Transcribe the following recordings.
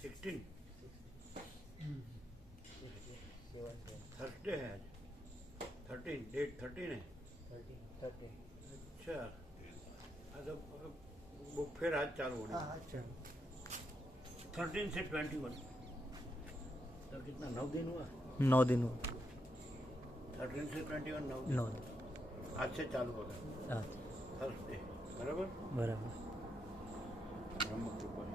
16 Thursday है आज 13 date 13 है। अच्छा वो फिर आज चालू होने 13 से 21 तब कितना 9 दिन हुआ 9 दिन हुआ 13 से 21 9 9 दिन आज से चालू होगा हाँ थर्सडे बराबर बराबर ब्रह्म कृपा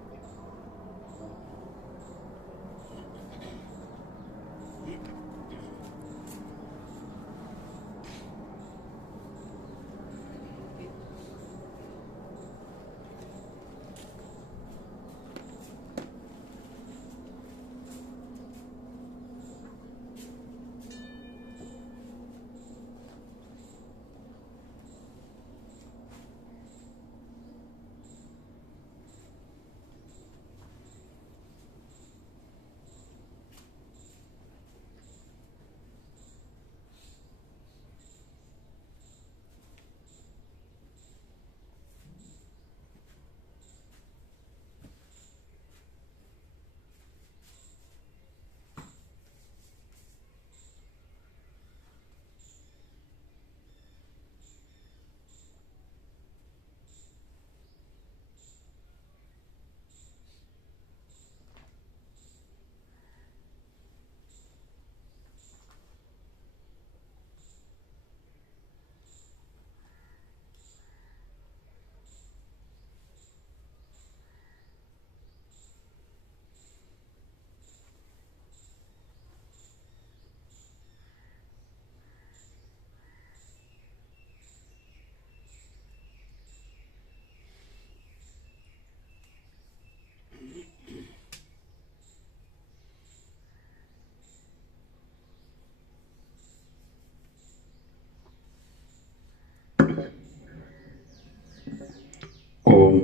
ओम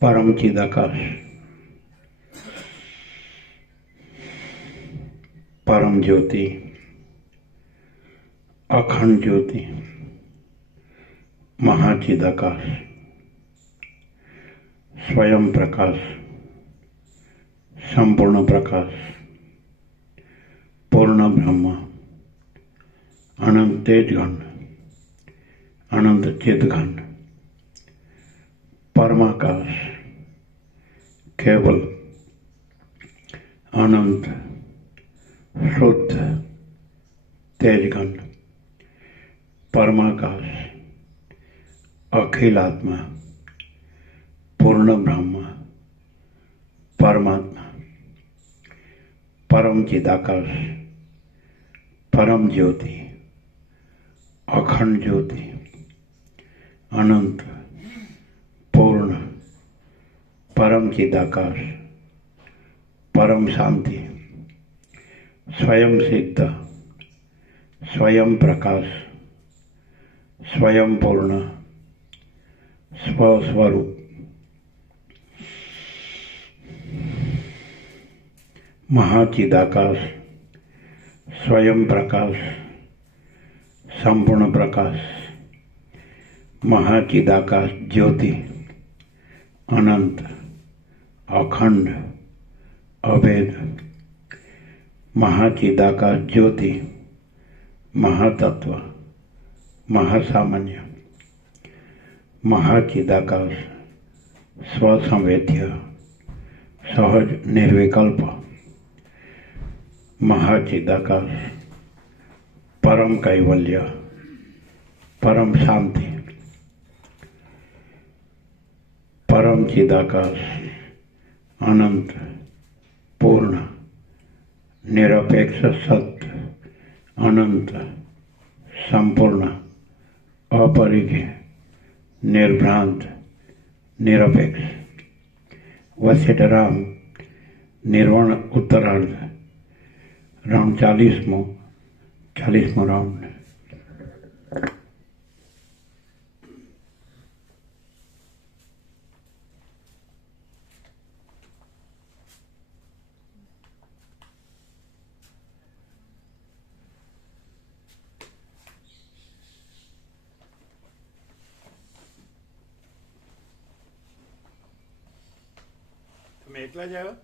परम चिदाकाश परम ज्योति अखंड ज्योति महाचिदाकाश स्वयं प्रकाश संपूर्ण प्रकाश पूर्ण ब्रह्म अनंत तेज घन अनंत चिद घन परमाकाश केवल अनंत शुद्ध तेजघन परमाकाश अखिल आत्मा पूर्ण ब्रह्म परमात्मा परम चिदाकाश परम ज्योति अखंड ज्योति अनंत पूर्ण परम चिदाकाश परम शांति स्वयं सिद्ध स्वयं प्रकाश स्वयं पूर्ण स्वस्वरूप महाचिदाकाश स्वयं प्रकाश संपूर्ण प्रकाश महाचिदाकाश ज्योति अनंत अखंड अभेद महाचिदाकाश ज्योति महातत्व महासामान्य महाचिदाकाश स्वसंवेद्य सहज निर्विकल्प महाचिदाकाश परम कैवल्य परम शांति परम चिदाकाश अनंत पूर्ण निरपेक्ष सत्य अनंत संपूर्ण अपरिज्ञ निर्भ्रांत, निरपेक्ष, वस्यडराम, निर्वाण उत्तरार्ध, राउंड 40मो राउंड। તમે એકલા જ આવ્યા?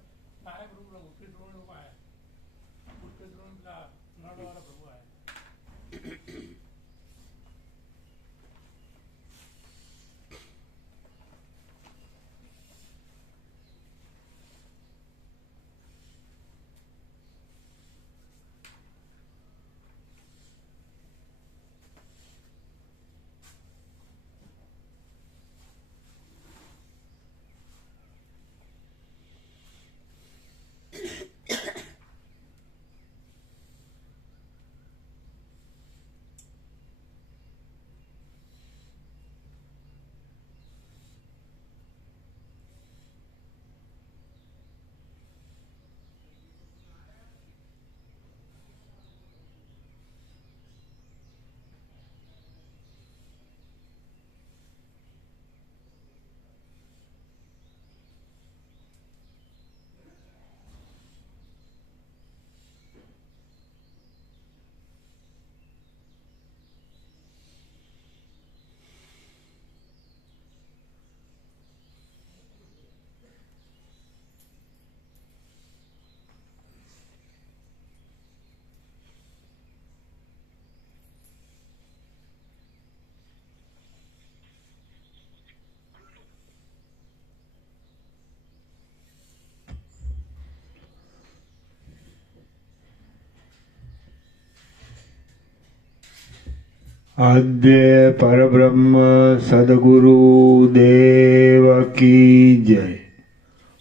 आद्य परब्रह्म सद्गुरु देव की जय।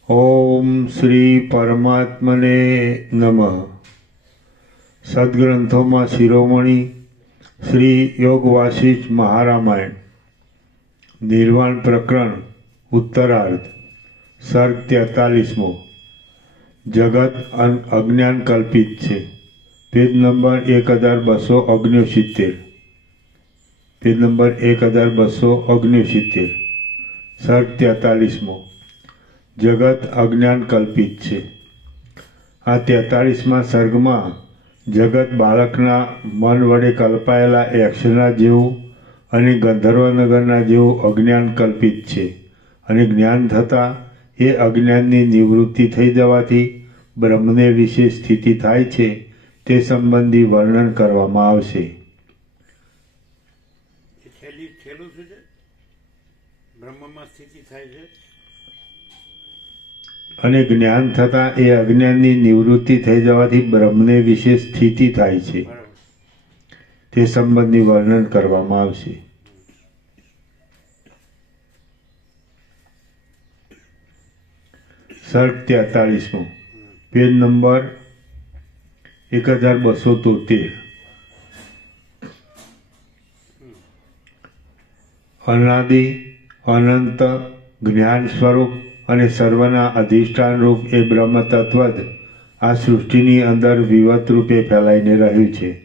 ओम श्री परमात्मने नमः। सद्ग्रंथों शिरोमणि श्री योग वासिष्ठ महारामायण निर्वाण प्रकरण उत्तरार्ध सर्ग 43मो। जगत अज्ञान कल्पित है। Page number 1269। Page number 1269। सर्ग 43मो। जगत अज्ञान कल्पित है। आ 43मा सर्गमां जगत बाळकना मन वडे कल्पाયેલા યક્ષના જેવું અને ગંધર્વનગરના જેવું અજ્ઞાન કલ્પિત છે અને જ્ઞાન થતાં એ અજ્ઞાનની નિવૃત્તિ થઈ જવાથી બ્રહ્મને વિશે સ્થિતિ થાય છે તે સંબંધી વર્ણન કરવામાં આવશે। છેલ્લું શું છે? બ્રહ્મમાં સ્થિતિ થાય છે અને જ્ઞાન થતાં એ અજ્ઞાનની નિવૃત્તિ થઈ જવાથી બ્રહ્મને વિશે સ્થિતિ થાય છે તે સંબંધી વર્ણન કરવામાં આવશે। सर्ग 43मो। Page number 1273। अनादि अनंत ज्ञान स्वरूप અને સર્વના અધિષ્ઠાન રૂપ એ બ્રહ્મ તત્વ જ આ સૃષ્ટિની અંદર વિવત રૂપે ફેલાઈને રહ્યું છે।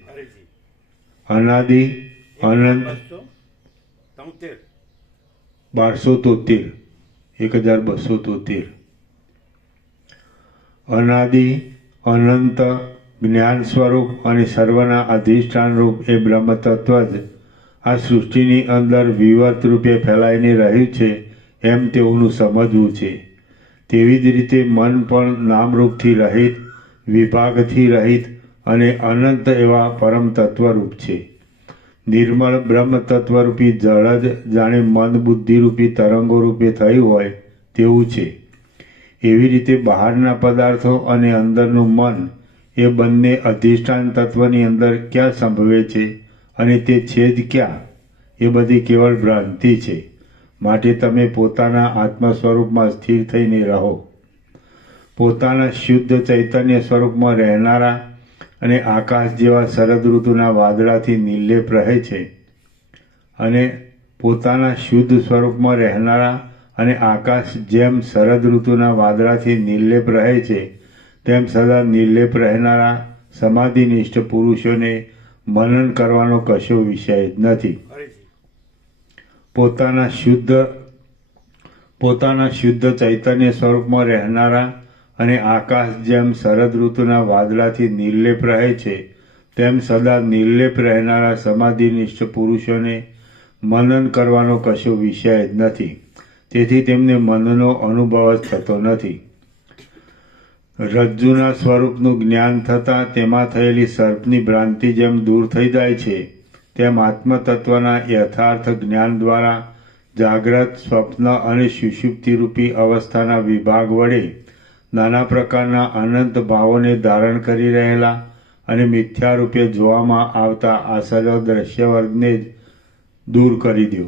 અનાદિ અનંત 1273। અનાદિ અનંત જ્ઞાન સ્વરૂપ અને સર્વના અધિષ્ઠાન રૂપ એ બ્રહ્મ તત્વ જ આ સૃષ્ટિની અંદર વિવત રૂપે ફેલાઈને રહ્યું છે એમ તેઓનું સમજવું છે। તેવી જ રીતે મન પણ નામરૂપથી રહિત, વિભાગથી રહિત અને અનંત એવા પરમ તત્વરૂપ છે। નિર્મળ બ્રહ્મ તત્વરૂપી જળ જ જાણે મન બુદ્ધિરૂપી તરંગો રૂપે થયું હોય તેવું છે। એવી રીતે બહારના પદાર્થો અને અંદરનું મન એ બંને અધિષ્ઠાન તત્વની અંદર ક્યાં સંભવે છે અને તે છે જ ક્યાં? એ બધી કેવળ ભ્રાંતિ છે। માટે તમે પોતાના આત્મ સ્વરૂપમાં સ્થિર થઈને રહો। પોતાના શુદ્ધ ચૈતન્ય સ્વરૂપમાં રહેનારા અને આકાશ જેવા શરદ ઋતુના વાદળાથી નિર્લેપ રહે છે અને પોતાના શુદ્ધ સ્વરૂપમાં રહેનારા અને આકાશ જેમ શરદ ઋતુના વાદળાથી નિર્લેપ રહે છે તેમ સદા નિર્લેપ રહેનારા સમાધિનિષ્ઠ પુરુષોને મનન કરવાનો કશો વિષય જ નથી. પોતાના શુદ્ધ ચૈતન્ય સ્વરૂપમાં રહેનારા અને આકાશ જેમ શરદ ઋતુના વાદળાથી નિર્લેપ રહે છે તેમ સદા નિર્લેપ રહેનારા સમાધિનિષ્ઠ પુરુષોને મનન કરવાનો કશો વિષય જ નથી. તેથી તેમને મનનો અનુભવ જ થતો નથી. રજ્જુના સ્વરૂપનું જ્ઞાન થતાં તેમાં થયેલી સર્પની ભ્રાંતિ જેમ દૂર થઈ જાય છે તેમ આત્મતત્વના યથાર્થ જ્ઞાન દ્વારા જાગ્રત, સ્વપ્ન અને સુષુપ્તિરૂપી અવસ્થાના વિભાગ વડે નાના પ્રકારના અનંત ભાવોને ધારણ કરી રહેલા અને મિથ્યા રૂપે જોવામાં આવતા આ સર્વ દ્રશ્ય વર્ગને જ દૂર કરી દો.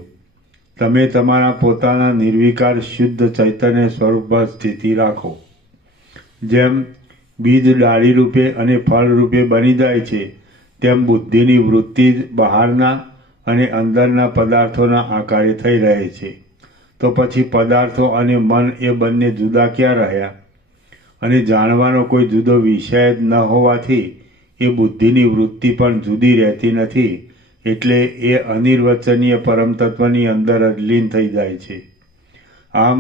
તમે તમારા પોતાના નિર્વિકાર શુદ્ધ ચૈતન્ય સ્વરૂપમાં સ્થિતિ રાખો. જેમ બીજ ડાળી રૂપે અને ફળ રૂપે બની જાય છે તેમ બુદ્ધિની વૃત્તિ જ બહારના અને અંદરના પદાર્થોના આકારે થઈ રહે છે. તો પછી પદાર્થો અને મન એ બંને જુદા ક્યાં રહ્યા? અને જાણવાનો કોઈ જુદો વિષય જ ન હોવાથી એ બુદ્ધિની વૃત્તિ પણ જુદી રહેતી નથી. એટલે એ અનિર્વચનીય પરમતત્વની અંદર જ લીન થઈ જાય છે. આમ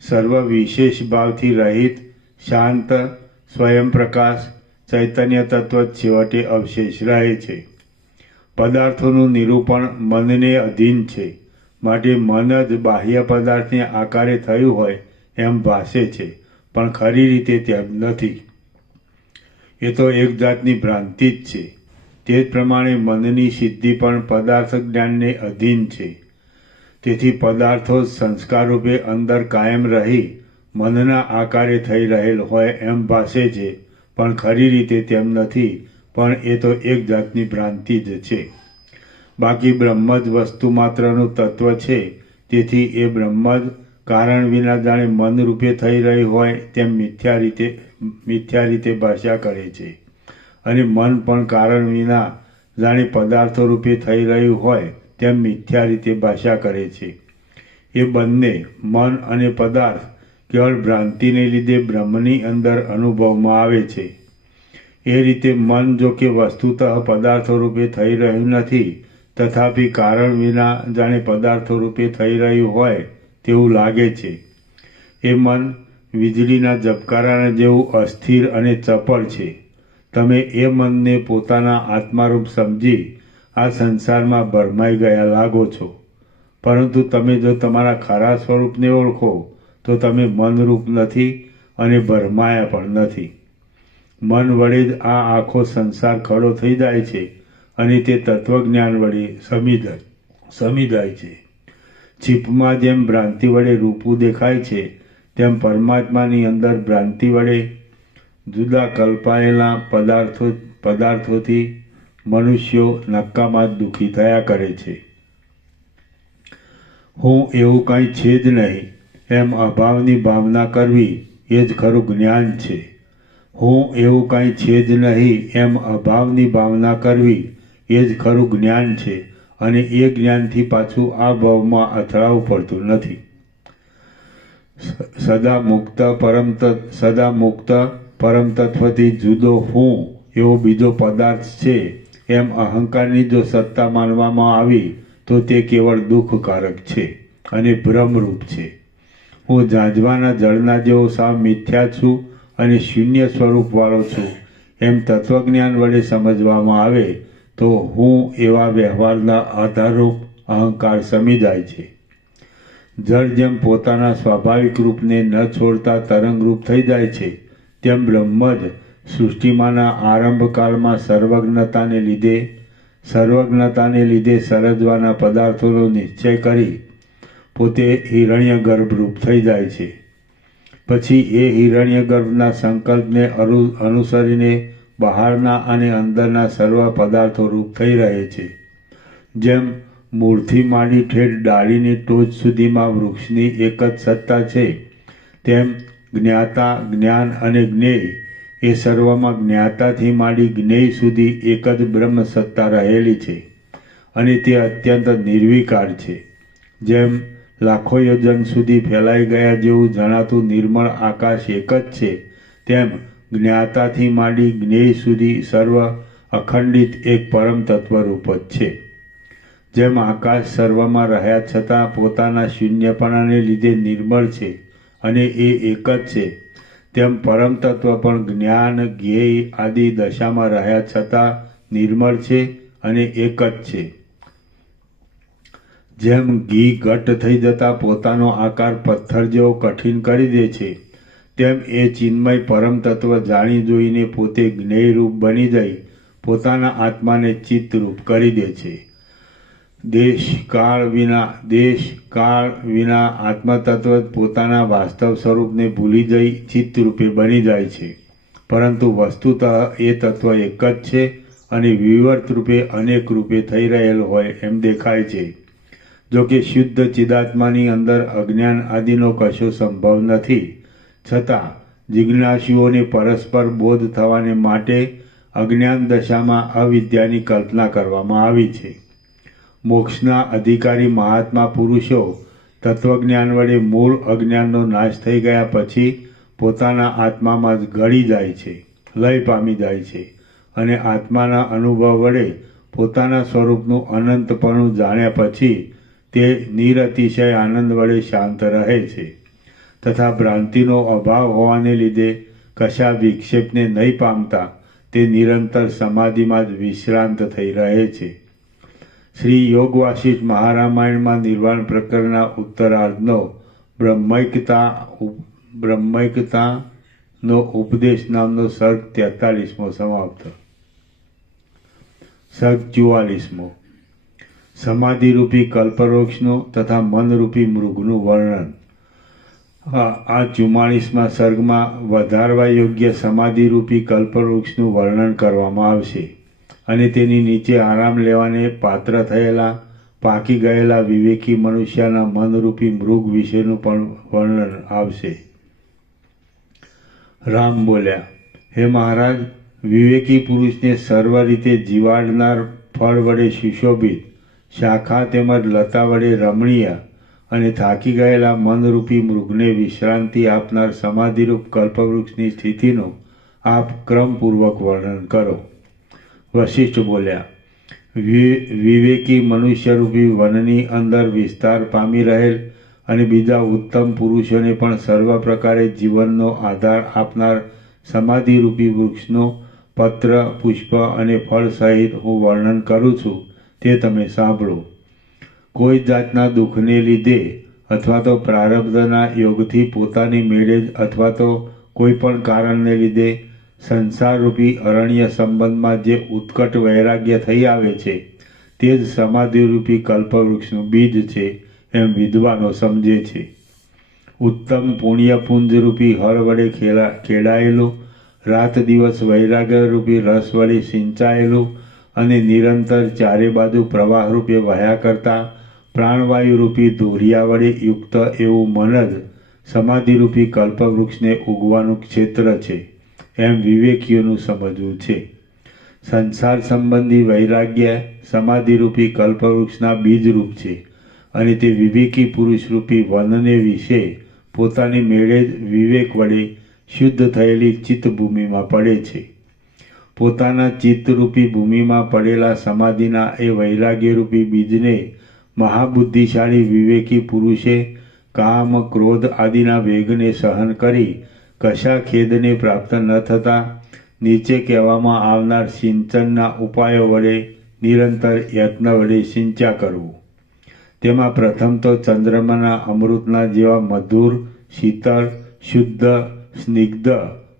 સર્વ વિશેષ ભાવથી રહિત શાંત સ્વયં પ્રકાશ ચૈતન્ય તત્વ જ છેવટે અવશેષ રહે છે. પદાર્થોનું નિરૂપણ મનને અધીન છે, માટે મન જ બાહ્ય પદાર્થને આકારે થયું હોય એમ ભાસે છે, પણ ખરી રીતે તેમ નથી. એ તો એક જાતની ભ્રાંતિ જ છે. તે જ પ્રમાણે મનની સિદ્ધિ પણ પદાર્થ જ્ઞાનને અધીન છે. તેથી પદાર્થો સંસ્કાર રૂપે અંદર કાયમ રહી મનના આકારે થઈ રહેલ હોય એમ ભાસે છે, પણ ખરી રીતે તેમ નથી. પણ એ તો એક જાતની ભ્રાંતિ જ છે. બાકી બ્રહ્મ જ વસ્તુ માત્રનું તત્વ છે. તેથી એ બ્રહ્મ જ કારણ વિના જાણે મન રૂપે થઈ રહી હોય તેમ મિથ્યા રીતે ભાષ્યા કરે છે. અને મન પણ કારણ વિના જાણે પદાર્થો રૂપે થઈ રહ્યું હોય તેમ મિથ્યા રીતે ભાષ્યા કરે છે. એ બંને મન અને પદાર્થ કેવળ ભ્રાંતિને લીધે બ્રહ્મની અંદર અનુભવમાં આવે છે. એ રીતે મન જો કે વસ્તુતઃ પદાર્થો રૂપે થઈ રહ્યું નથી, તથાપિ કારણ વિના જાણે પદાર્થો રૂપે થઈ રહ્યું હોય તેવું લાગે છે. એ મન વીજળીના ઝબકારા જેવું અસ્થિર અને ચપળ છે. તમે એ મનને પોતાના આત્મારૂપ સમજી આ સંસારમાં ભરમાઈ ગયા લાગો છો. પરંતુ તમે જો તમારા ખરા સ્વરૂપને ઓળખો તો તમે મનરૂપ નથી અને ભરમાયા પણ નથી. મન વડે જ આ આખો સંસાર ખડો થઈ જાય છે અને તે તત્વજ્ઞાન વડે સમી જાય છે. છીપમાં જેમ ભ્રાંતિ વડે રૂપું દેખાય છે તેમ પરમાત્માની અંદર ભ્રાંતિ વડે જુદા કલ્પાયેલા પદાર્થોથી મનુષ્યો નક્કામાં દુઃખી થયા કરે છે. હું એવું કંઈ છે જ નહીં એમ અભાવની ભાવના કરવી એ જ ખરું જ્ઞાન છે. હું એવું કંઈ છે જ નહીં એમ અભાવની ભાવના કરવી એ જ ખરું જ્ઞાન છે. અને એ જ્ઞાનથી પાછું આ ભાવમાં અથડાવું પડતું નથી. સદા મુક્ત પરમ તત્વથી જુદો હું એવો બીજો પદાર્થ છે એમ અહંકારની જો સત્તા માનવામાં આવી તો તે કેવળ દુઃખકારક છે અને ભ્રમરૂપ છે. હું ઝાંઝવાના જળના જેવો સાવ મિથ્યા છું અને શૂન્ય સ્વરૂપવાળો છું એમ તત્વજ્ઞાન વડે સમજવામાં આવે તો હું એવા વ્યવહારના આધારરૂપ અહંકાર સમી જાય છે. જળ જેમ પોતાના સ્વાભાવિક રૂપને ન છોડતા તરંગરૂપ થઈ જાય છે તેમ બ્રહ્મ જ સૃષ્ટિમાંના આરંભકાળમાં સર્વજ્ઞતાને લીધે સર્જવાના પદાર્થોનો નિશ્ચય કરી પોતે હિરણ્ય ગર્ભરૂપ થઈ જાય છે. પછી એ હિરણ્ય ગર્ભના સંકલ્પને અનુસરીને બહારના અને અંદરના સર્વ પદાર્થો રૂપ થઈ રહે છે. જેમ મૂળથી માંડી ઠેઠ ડાળીની ટોચ સુધીમાં વૃક્ષની એક જ સત્તા છે, તેમ જ્ઞાતા, જ્ઞાન અને જ્ઞેય એ સર્વમાં જ્ઞાતાથી માંડી જ્ઞેય સુધી એક જ બ્રહ્મ સત્તા રહેલી છે અને તે અત્યંત નિર્વિકાર છે. જેમ લાખો યોજન સુધી ફેલાઈ ગયા જેવું જણાતું નિર્મળ આકાશ એક જ છે, તેમ જ્ઞાતાથી માંડી જ્ઞેય સુધી સર્વ અખંડિત એક પરમ તત્વરૂપ જ છે. જેમ આકાશ સર્વમાં રહ્યા છતાં પોતાના શૂન્યપણાને લીધે નિર્મળ છે અને એ એક જ છે, તેમ પરમ તત્વ પણ જ્ઞાન જ્ઞેય આદિ દશામાં રહ્યા છતાં નિર્મળ છે અને એક જ છે. જેમ ઘી ઘટ્ટ થઈ જતાં પોતાનો આકાર પથ્થર જેવો કઠિન કરી દે છે, તેમ એ ચિન્મય પરમ તત્વ જાણી જોઈને પોતે જ્ઞેયરૂપ બની જઈ પોતાના આત્માને ચિત્તરૂપ કરી દે છે. દેશ કાળ વિના આત્મતત્વ પોતાના વાસ્તવ સ્વરૂપને ભૂલી જઈ ચિત્તરૂપે બની જાય છે, પરંતુ વસ્તુતઃ એ તત્વ એક જ છે અને વિવર્ત રૂપે અનેક રૂપે થઈ રહેલ હોય એમ દેખાય છે. જો કે શુદ્ધ ચિદાત્માની અંદર અજ્ઞાન આદિનો કશો સંભવ નથી, છતાં જિજ્ઞાસુઓને પરસ્પર બોધ થવાને માટે અજ્ઞાન દશામાં અવિદ્યાની કલ્પના કરવામાં આવી છે. મોક્ષના અધિકારી મહાત્મા પુરુષો તત્વજ્ઞાન વડે મૂળ અજ્ઞાનનો નાશ થઈ ગયા પછી પોતાના આત્મામાં જ ગળી જાય છે, લય પામી જાય છે અને આત્માના અનુભવ વડે પોતાના સ્વરૂપનું અનંતપણું જાણ્યા પછી તે નિરતિશય આનંદ વડે શાંત રહે છે તથા ભ્રાંતિનો અભાવ હોવાને લીધે કશા વિક્ષેપને નહીં પામતા તે નિરંતર સમાધિમાં જ વિશ્રાંત થઈ રહે છે. શ્રી યોગ વાસિષ્ઠ મહારામાયણમાં નિર્વાણ પ્રકરણના ઉત્તરાર્ધનો બ્રહ્મૈકતાનો ઉપદેશ નામનો સર્ગ 43મો સમાપ્ત. સર્ગ 44મો સમાધિરૂપી કલ્પવૃક્ષનું તથા મનરૂપી મૃગનું વર્ણન. આ 44મા સર્ગમાં વધારવા યોગ્ય સમાધિરૂપી કલ્પવૃક્ષનું વર્ણન કરવામાં આવશે અને તેની નીચે આરામ લેવાને પાત્ર થયેલા પાકી ગયેલા વિવેકી મનુષ્યના મનરૂપી મૃગ વિશેનું પણ વર્ણન આવશે. રામ બોલ્યા, હે મહારાજ, વિવેકી પુરુષને સર્વ રીતે જીવાડનાર ફળ વડે સુશોભિત, શાખા તેમજ લતા વડે રમણીય અને થાકી ગયેલા મનરૂપી મૃગને વિશ્રાંતિ આપનાર સમાધિરૂપ કલ્પવૃક્ષની સ્થિતિનું આપ ક્રમપૂર્વક વર્ણન કરો. વશિષ્ઠ બોલ્યા, વિવેકી મનુષ્યરૂપી વનની અંદર વિસ્તાર પામી રહેલ અને બીજા ઉત્તમ પુરુષોને પણ સર્વ પ્રકારે જીવનનો આધાર આપનાર સમાધિરૂપી વૃક્ષનો પત્ર, પુષ્પ અને ફળ સહિત હું વર્ણન કરું છું, તે તમે સાંભળો. કોઈ જાતના દુઃખને લીધે અથવા તો પ્રારબ્ધના યોગથી પોતાની મેળે જ અથવા તો કોઈ પણ કારણને લીધે સંસારરૂપી અરણ્ય સંબંધમાં જે ઉત્કટ વૈરાગ્ય થઈ આવે છે, તે જ સમાધિરૂપી કલ્પવૃક્ષનું બીજ છે એમ વિદ્વાનો સમજે છે. ઉત્તમ પુણ્યપુંજરૂપી હળ વડે ખેડાયેલું, રાત દિવસ વૈરાગ્યરૂપી રસ વડે સિંચાયેલું અને નિરંતર ચારે બાજુ પ્રવાહરૂપે વહ્યા કરતા પ્રાણવાયુરૂપી ધોરિયા વડે યુક્ત એવું મન જ સમાધિરૂપી કલ્પવૃક્ષને ઉગવાનું ક્ષેત્ર છે એમ વિવેકીઓનું સમજવું છે. સંસાર સંબંધી વૈરાગ્ય સમાધિરૂપી કલ્પવૃક્ષના બીજરૂપ છે અને તે વિવેકી પુરુષરૂપી વનને વિશે પોતાની મેળે જ વિવેક વડે શુદ્ધ થયેલી ચિત્તભૂમિમાં પડે છે. પોતાના ચિત્તરૂપી ભૂમિમાં પડેલા સમાધિના એ વૈરાગ્યરૂપી બીજને મહાબુદ્ધિશાળી વિવેકી પુરુષે કામ, ક્રોધ આદિના વેગને સહન કરી કશા ખેદને પ્રાપ્ત ન થતાં નીચે કહેવામાં આવનાર સિંચનના ઉપાયો વડે નિરંતર યત્ન વડે સિંચ્યા કરવું. તેમાં પ્રથમ તો ચંદ્રમાના અમૃતના જેવા મધુર, શીતળ, શુદ્ધ, સ્નિગ્ધ,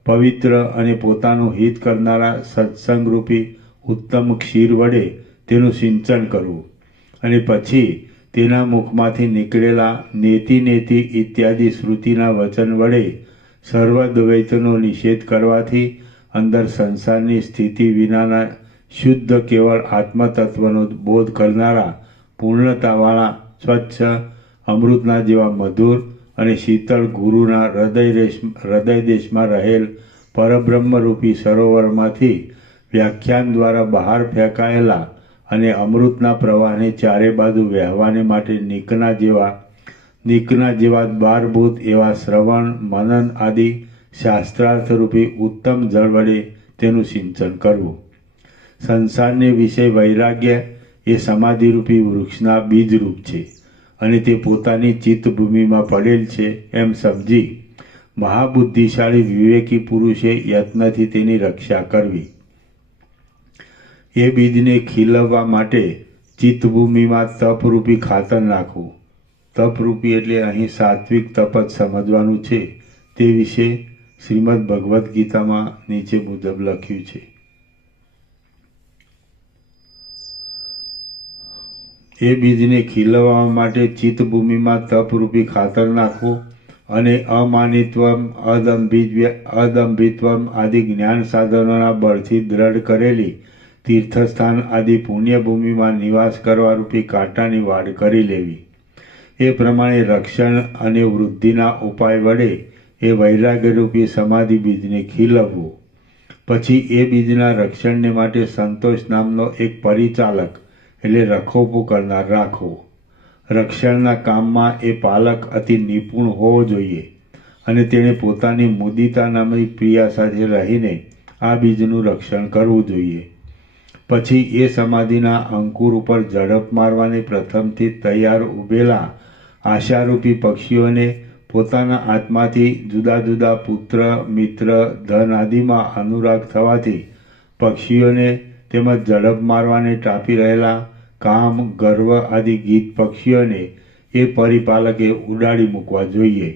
પવિત્ર અને પોતાનું હિત કરનારા સત્સંગરૂપી ઉત્તમ ક્ષીર વડે તેનું સિંચન કરવું અને પછી તેના મુખમાંથી નીકળેલા નેતિ નેતિ ઇત્યાદિ શ્રુતિના વચન વડે સર્વદ્વૈતનો નિષેધ કરવાથી અંદર સંસારની સ્થિતિ વિનાના શુદ્ધ કેવળ આત્મતત્વનો બોધ કરનારા પૂર્ણતાવાળા સ્વચ્છ અમૃતના જેવા મધુર અને શીતળ ગુરુના હૃદય દેશમાં રહેલ પરબ્રહ્મરૂપી સરોવરમાંથી વ્યાખ્યાન દ્વારા બહાર ફેંકાયેલા અને અમૃતના પ્રવાહને ચારે બાજુ વહેવાને માટે નીકના જેવા દ્વારભૂત એવા શ્રવણ મનન આદિ શાસ્ત્રાર્થરૂપી ઉત્તમ જળ વડે તેનું સિંચન કરવું. સંસારને વિશે વૈરાગ્ય એ સમાધિરૂપી વૃક્ષના બીજરૂપ છે અને તે પોતાની ચિત્તભૂમિમાં પડેલ છે એમ સમજી મહાબુદ્ધિશાળી વિવેકી પુરુષે યત્નથી તેની રક્ષા કરવી. એ બીજને ખીલવવા માટે ચિત્તભૂમિમાં તપરૂપી ખાતર નાખવું. તપરૂપી એટલે અહીં સાત્વિક તપ જ સમજવાનું છે. તે વિશે શ્રીમદ ભગવદ્ ગીતામાં નીચે મુજબ લખ્યું છે. એ બીજને ખીલવવા માટે ચિત્તભૂમિમાં તપરૂપી ખાતર નાખવું અને અમાનિત્વમ અદંભિત્વમ આદિ જ્ઞાન સાધનોના બળથી દ્રઢ કરેલી તીર્થસ્થાન આદિ પુણ્યભૂમિમાં નિવાસ કરવા રૂપી કાંટાની વાડ કરી લેવી. એ પ્રમાણે રક્ષણ અને વૃદ્ધિના ઉપાય વડે એ વૈરાગ્યરૂપી સમાધિ બીજને ખીલવવું. પછી એ બીજના રક્ષણને માટે સંતોષ નામનો એક પરિચાલક એટલે રખોપો કરનાર રાખવો. રક્ષણના કામમાં એ પાલક અતિ નિપુણ હોવો જોઈએ અને તેણે પોતાની મુદિતા નામની પ્રિયા સાથે રહીને આ બીજનું રક્ષણ કરવું જોઈએ. પછી એ સમાધિના અંકુર ઉપર ઝડપ મારવાની પ્રથમથી તૈયાર ઊભેલા આશારૂપી પક્ષીઓને પોતાના આત્માથી જુદા જુદા પુત્ર મિત્ર ધન આદિમાં અનુરાગ થવાથી પક્ષીઓને તેમજ ઝડપ મારવાને ટાપી રહેલા કામ ગર્વ આદિ ગીત પક્ષીઓને એ પરિપાલકે ઉડાડી મૂકવા જોઈએ.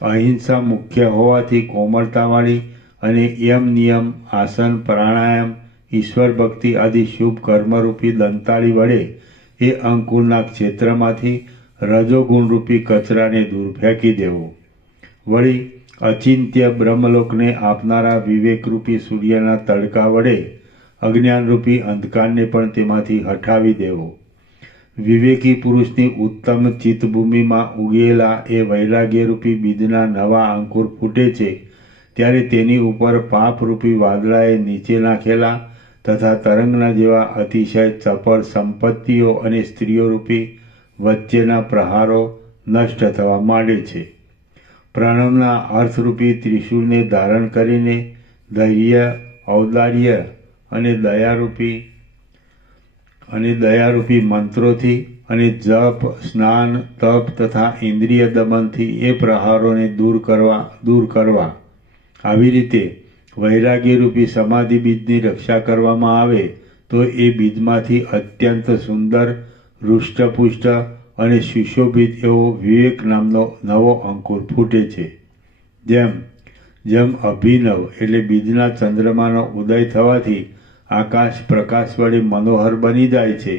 અહિંસા મુખ્ય હોવાથી કોમળતાવાળી અને યમ નિયમ આસન પ્રાણાયામ ઈશ્વર ભક્તિ આદિ શુભ કર્મરૂપી દંતાળી વડે એ અંકુરના ક્ષેત્રમાંથી રજોગુણરૂપી કચરાને દૂર ફેંકી દેવો. વળી અચિંત્ય બ્રહ્મલોકને આપનારા વિવેકરૂપી સૂર્યના તડકા વડે અજ્ઞાનરૂપી અંધકારને પણ તેમાંથી હટાવી દેવો. વિવેકી પુરુષની ઉત્તમ ચિત્તભૂમિમાં ઉગેલા એ વૈરાગ્યરૂપી બીજના નવા અંકુર ફૂટે છે ત્યારે તેની ઉપર પાપરૂપી વાદળાએ નીચે નાખેલા તથા તરંગના જેવા અતિશય ચપળ સંપત્તિઓ અને સ્ત્રીઓરૂપી વચ્ચેના પ્રહારો નષ્ટ થવા માંડે છે. પ્રણવના અર્થરૂપી ત્રિશૂળને ધારણ કરીને ધૈર્ય ઔદાર્ય અને દયારૂપી મંત્રોથી અને જપ સ્નાન તપ તથા ઇન્દ્રિય દમનથી એ પ્રહારોને દૂર કરવા આવી રીતે વૈરાગ્યરૂપી સમાધિ બીજની રક્ષા કરવામાં આવે તો એ બીજમાંથી અત્યંત સુંદર હૃષ્ટપુષ્ટ અને સુશોભિત એવો વિવેક નામનો નવો અંકુર ફૂટે છે. જેમ અભિનવ એટલે બીજના ચંદ્રમાનો ઉદય થવાથી આકાશ પ્રકાશ વડે મનોહર બની જાય છે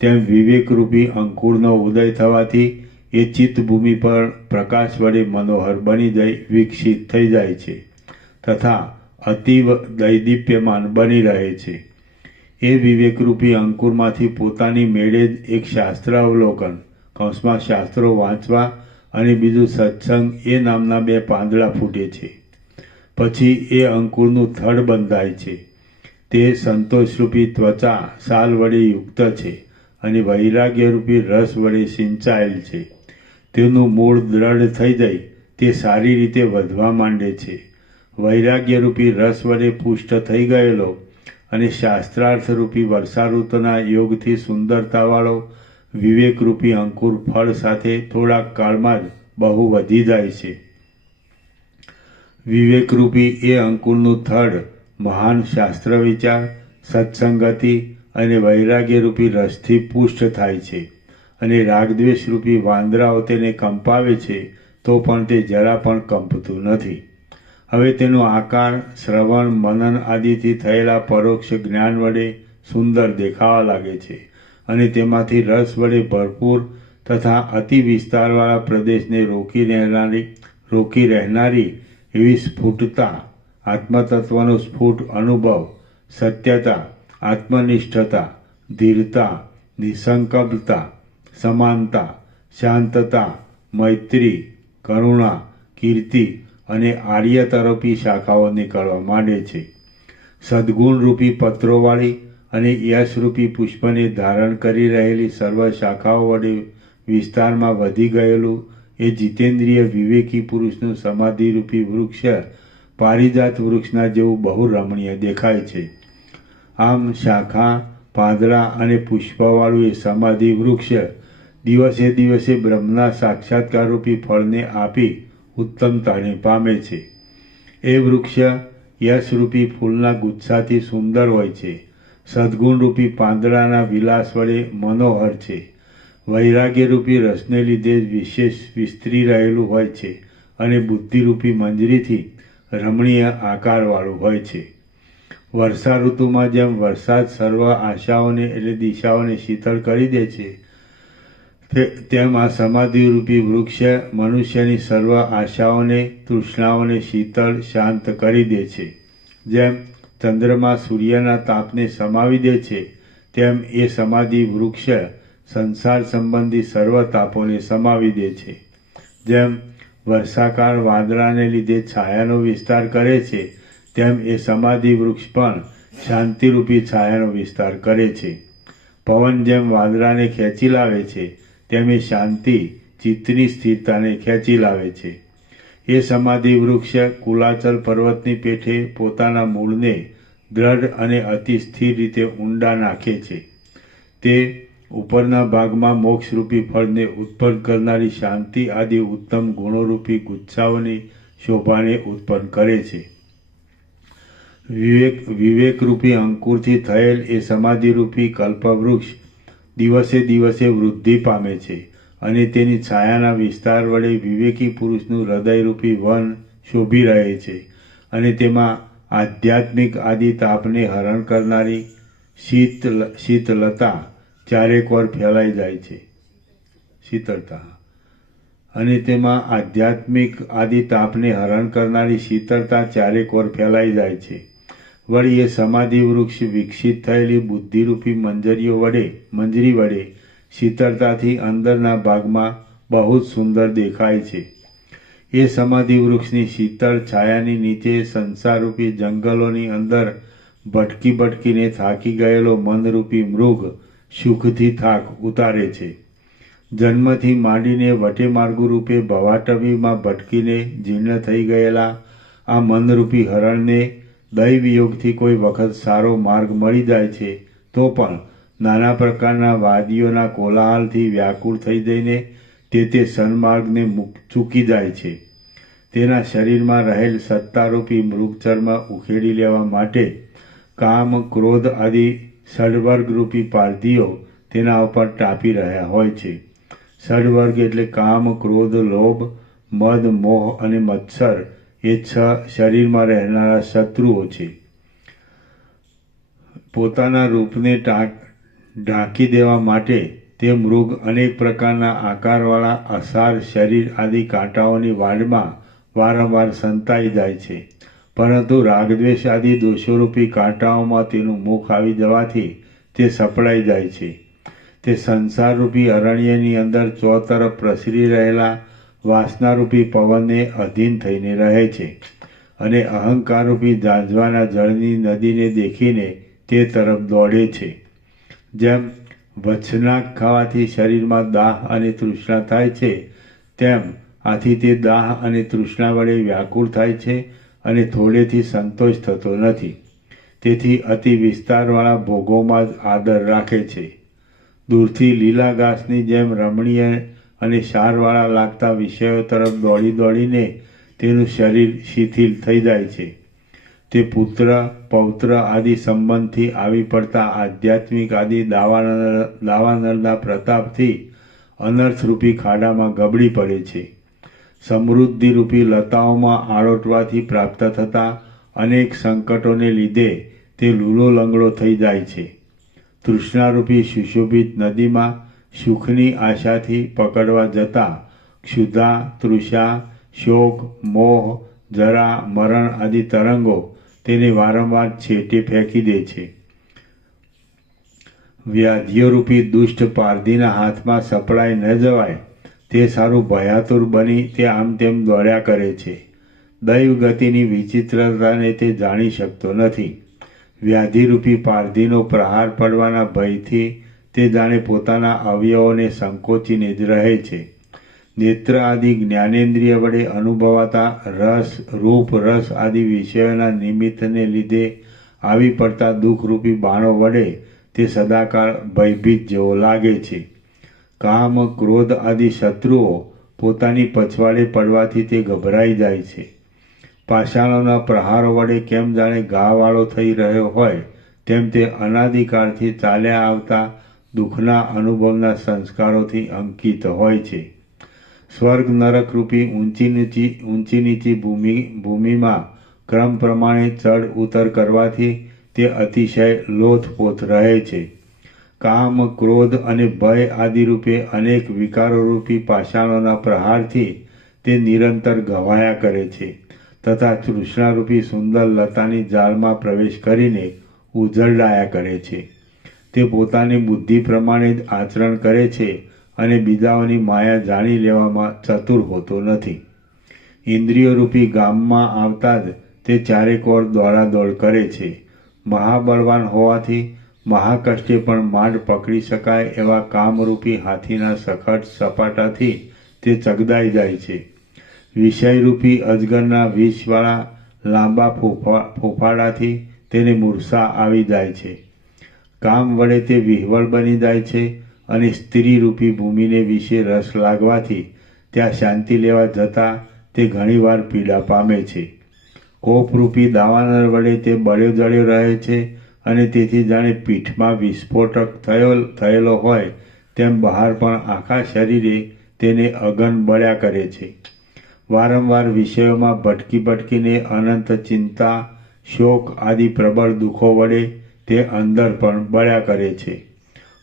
તેમ વિવેકરૂપી અંકુરનો ઉદય થવાથી એ ચિત્તભૂમિ પર પ્રકાશ વડે મનોહર બની જઈ વિકસિત થઈ જાય છે તથા અતીવ દૈદીપ્યમાન બની રહે છે. એ વિવેકરૂપી અંકુરમાંથી પોતાની મેળે જ એક શાસ્ત્રાવલોકન કૌંસમાં શાસ્ત્રો વાંચવા અને બીજું સત્સંગ એ નામના 2 પાંદડા ફૂટે છે. પછી એ અંકુરનું થડ બંધાય છે. તે સંતોષરૂપી ત્વચા સાલ વડે યુક્ત છે અને વૈરાગ્યરૂપી રસ વડે સિંચાયેલ છે. તેનું મૂળ દ્રઢ થઈ જાય તે સારી રીતે વધવા માંડે છે. વૈરાગ્યરૂપી રસ વડે પુષ્ટ થઈ ગયેલો અને શાસ્ત્રાર્થરૂપી વર્ષાઋતુના યોગથી સુંદરતાવાળો વિવેકરૂપી અંકુર ફળ સાથે થોડાક કાળમાં જ બહુ વધી જાય છે. વિવેકરૂપી એ અંકુરનું થડ મહાન શાસ્ત્ર વિચાર સત્સંગતિ અને વૈરાગ્યરૂપી રસથી પુષ્ટ થાય છે અને રાગદ્વેષરૂપી વાંદરાઓ તેને કંપાવે છે તો પણ તે જરા પણ કંપતું નથી. હવે તેનો આકાર શ્રવણ મનન આદિથી થયેલા પરોક્ષ જ્ઞાન વડે સુંદર દેખાવા લાગે છે અને તેમાંથી રસ વડે ભરપૂર તથા અતિ વિસ્તારવાળા પ્રદેશને રોકી રહેનારી એવી સ્ફુટતા આત્મતત્વનો સ્ફુટ અનુભવ સત્યતા આત્મનિષ્ઠતા ધીરતા નિસંકલ્પતા સમાનતા શાંતતા મૈત્રી કરુણા કીર્તિ અને આર્ય તરફી શાખાઓ નીકળવા માંડે છે. સદ્ગુણરૂપી પત્રોવાળી અને યશરૂપી પુષ્પને ધારણ કરી રહેલી સર્વ શાખાઓ વડે વિસ્તારમાં વધી ગયેલું એ જીતેન્દ્રિય વિવેકી પુરુષનું સમાધિરૂપી વૃક્ષ પારિજાત વૃક્ષના જેવું બહુ રમણીય દેખાય છે. આમ શાખા, પાંદડા અને પુષ્પવાળું એ સમાધિ વૃક્ષ દિવસે દિવસે બ્રહ્મના સાક્ષાત્કારરૂપી ફળને આપી ઉત્તમતાને પામે છે. એ વૃક્ષ યશરૂપી ફૂલના ગુચ્છાથી સુંદર હોય છે. સદ્ગુણરૂપી પાંદડાના વિલાસ વડે મનોહર છે. વૈરાગ્યરૂપી રસને લીધે વિશેષ વિસ્તરી રહેલું હોય છે અને બુદ્ધિરૂપી મંજરીથી રમણીય આકારવાળું હોય છે. વર્ષા ઋતુમાં જેમ વરસાદ સર્વ આશાઓને એટલે દિશાઓને શીતળ કરી દે છે, તેમ આ સમાધિરૂપી વૃક્ષ મનુષ્યની સર્વ આશાઓને, તૃષ્ણાઓને શીતળ શાંત કરી દે છે. જેમ ચંદ્રમા સૂર્યના તાપને સમાવી દે છે, તેમ એ સમાધિ વૃક્ષ સંસાર સંબંધી સર્વ તાપોને સમાવી દે છે. જેમ વર્ષાકાળ વાદળાને લીધે છાયાનો વિસ્તાર કરે છે, તેમ એ સમાધિ વૃક્ષ પણ શાંતિરૂપી છાયાનો વિસ્તાર કરે છે. પવન જેમ વાદળાને ખેંચી લાવે છે, તેમ એ શાંતિ ચિત્તની સ્થિરતાને ખેંચી લાવે છે. એ સમાધિ વૃક્ષ કુલાચલ પર્વતની પેઠે પોતાના મૂળને દ્રઢ અને અતિ સ્થિર રીતે ઊંડા નાખે છે. તે ઉપરના ભાગમાં મોક્ષરૂપી ફળને ઉત્પન્ન કરનારી શાંતિ આદિ ઉત્તમ ગુણોરૂપી ગુચ્છાઓની શોભાને ઉત્પન્ન કરે છે. વિવેકરૂપી અંકુરથી થયેલ એ સમાધિરૂપી કલ્પવૃક્ષ દિવસે દિવસે વૃદ્ધિ પામે છે અને તેની છાયાના વિસ્તાર વડે વિવેકી પુરુષનું હૃદયરૂપી વન શોભી રહે છે અને તેમાં આધ્યાત્મિક આદિ તાપને હરણ કરનારી શીતલતા ચારેકોર ફેલાઈ જાય છે. શીતળતા અને તેમાં આધ્યાત્મિક આદિ તાપને હરણ કરનારી શીતળતા ચારેકોર ફેલાઈ જાય છે. વળી એ સમાધિ વૃક્ષ વિકસિત થયેલી બુદ્ધિરૂપી મંજરી વડે શીતળતાથી અંદરના ભાગમાં બહુ જ સુંદર દેખાય છે. એ સમાધિ વૃક્ષની શીતળ છાયાની નીચે સંસારરૂપી જંગલોની અંદર ભટકીને થાકી ગયેલો મનરૂપી મૃગ સુખથી થાક ઉતારે છે. જન્મથી માંડીને વટેમાર્ગુ રૂપે ભવાટવીમાં ભટકીને જીર્ણ થઈ ગયેલા આ મનરૂપી હરણને દૈવયોગથી કોઈ વખત સારો માર્ગ મળી જાય છે, તો પણ નાના પ્રકારના વાદીઓના કોલાહલથી વ્યાકુળ થઈ જઈને તે સન્માર્ગને ચૂકી જાય છે. તેના શરીરમાં રહેલ સત્તારૂપી મૃગચર્મ ઉખેડી લેવા માટે કામ, ક્રોધ આદિ ષડવર્ગરૂપી પારધીઓ તેના ઉપર ટાપી રહ્યા હોય છે. ષડવર્ગ એટલે કામ, ક્રોધ, લોભ, મદ, મોહ અને મત્સર એ 6 શરીરમાં રહેનારા શત્રુઓ છે. પોતાના રૂપને ઢાંકી દેવા માટે તે મૃગ અનેક પ્રકારના આકારવાળા અસાર શરીર આદિ કાંટાઓની વાડમાં વારંવાર સંતાઈ જાય છે. પરંતુ રાગદ્વેષ આદિ દોષોરૂપી કાંટાઓમાં તેનું મુખ આવી જવાથી તે સપડાઈ જાય છે. તે સંસારરૂપી અરણ્યની અંદર ચોતરફ પ્રસરી રહેલા વાસનારૂપી પવનને અધીન થઈને રહે છે અને અહંકારરૂપી ઝાંઝવાના જળની નદીને દેખીને તે તરફ દોડે છે. જેમ વછનાક ખાવાથી શરીરમાં દાહ અને તૃષ્ણા થાય છે, તેમ આથી તે દાહ અને તૃષ્ણા વડે વ્યાકુળ થાય છે અને થોડેથી સંતોષ થતો નથી. તેથી અતિ વિસ્તારવાળા ભોગોમાં જ આદર રાખે છે. દૂરથી લીલા ઘાસની જેમ રમણીય અને સારવાળા લાગતા વિષયો તરફ દોડીને તેનું શરીર શિથિલ થઈ જાય છે. તે પુત્ર, પૌત્ર આદિ સંબંધથી આવી પડતા આધ્યાત્મિક આદિ દાવાનળના પ્રતાપથી અનર્થરૂપી ખાડામાં ગબડી પડે છે. સમૃદ્ધિરૂપી લતાઓમાં આળોટવાથી પ્રાપ્ત થતા અનેક સંકટોને લીધે તે લૂલો લંગડો થઈ જાય છે. તૃષ્ણારૂપી સુશોભિત નદીમાં સુખની આશાથી પકડવા જતા ક્ષુધા, તૃષા, શોક, મોહ, જરા, મરણ આદિ તરંગો તેને વારંવાર છેટે ફેંકી દે છે. વ્યાધિઓરૂપી દુષ્ટ પારધીના હાથમાં સપડાઈ ન જવાય તે સારું ભયાતુર બની તે આમ તેમ દોડ્યા કરે છે. દૈવ ગતિની વિચિત્રતાને તે જાણી શકતો નથી. વ્યાધિરૂપી પારધીનો પ્રહાર પડવાના ભયથી તે જાણે પોતાના અવયવોને સંકોચીને જ રહે છે. નેત્ર આદિ જ્ઞાનેન્દ્રિય વડે અનુભવાતા રસ, રૂપ, રસ આદિ વિષયોના નિમિત્તને લીધે આવી પડતા દુઃખરૂપી બાણો વડે તે સદાકાળ ભયભીત જેવો લાગે છે. કામ, ક્રોધ આદિ શત્રુઓ પોતાની પછવાડે પડવાથી તે ગભરાઈ જાય છે. પાષાણોના પ્રહારો વડે કેમ જાણે ઘાવાળો થઈ રહ્યો હોય તેમ તે અનાદિકાળથી ચાલ્યા આવતા દુઃખના અનુભવના સંસ્કારોથી અંકિત હોય છે. સ્વર્ગ નરક રૂપી ઊંચી નીચી ભૂમિમાં ક્રમ પ્રમાણે ચડ ઉતર કરવાથી તે અતિશય લોથપોથ રહે છે. કામ, ક્રોધ અને ભય આદિ રૂપે અનેક વિકારોરૂપી પાષાણોના પ્રહારથી તે નિરંતર ઘવાયા કરે છે તથા તૃષ્ણારૂપી સુંદર લતાની જાળમાં પ્રવેશ કરીને ઉઝરડાયા કરે છે. તે પોતાની બુદ્ધિ પ્રમાણે જ આચરણ કરે છે અને બીજાઓની માયા જાણી લેવામાં ચતુર હોતો નથી. ઇન્દ્રિયોરૂપી ગામમાં આવતા જ તે ચારેકોર દોડાદોડ કરે છે. મહાબળવાન હોવાથી મહાકષ્ટે પણ માંડ પકડી શકાય એવા કામરૂપી હાથીના સખત સપાટાથી તે ચગદાઈ જાય છે. વિષયરૂપી અજગરના વિષવાળા લાંબા ફોફાડાથી તેને મૂર્છા આવી જાય છે. કામ વડે તે વિહવળ બની જાય છે અને સ્ત્રીરૂપી ભૂમિને વિશે રસ લાગવાથી ત્યાં શાંતિ લેવા જતાં તે ઘણીવાર પીડા પામે છે. કોપરૂપી દાવાનળ વડે તે બળ્યો જળ્યો રહે છે અને તેથી જાણે પીઠમાં વિસ્ફોટક થયેલો હોય તેમ બહાર પણ આખા શરીરે તેને અગન બળ્યા કરે છે. વારંવાર વિષયોમાં ભટકીને અનંત ચિંતા, શોક આદિ પ્રબળ દુઃખો વડે તે અંદર પણ બળ્યા કરે છે.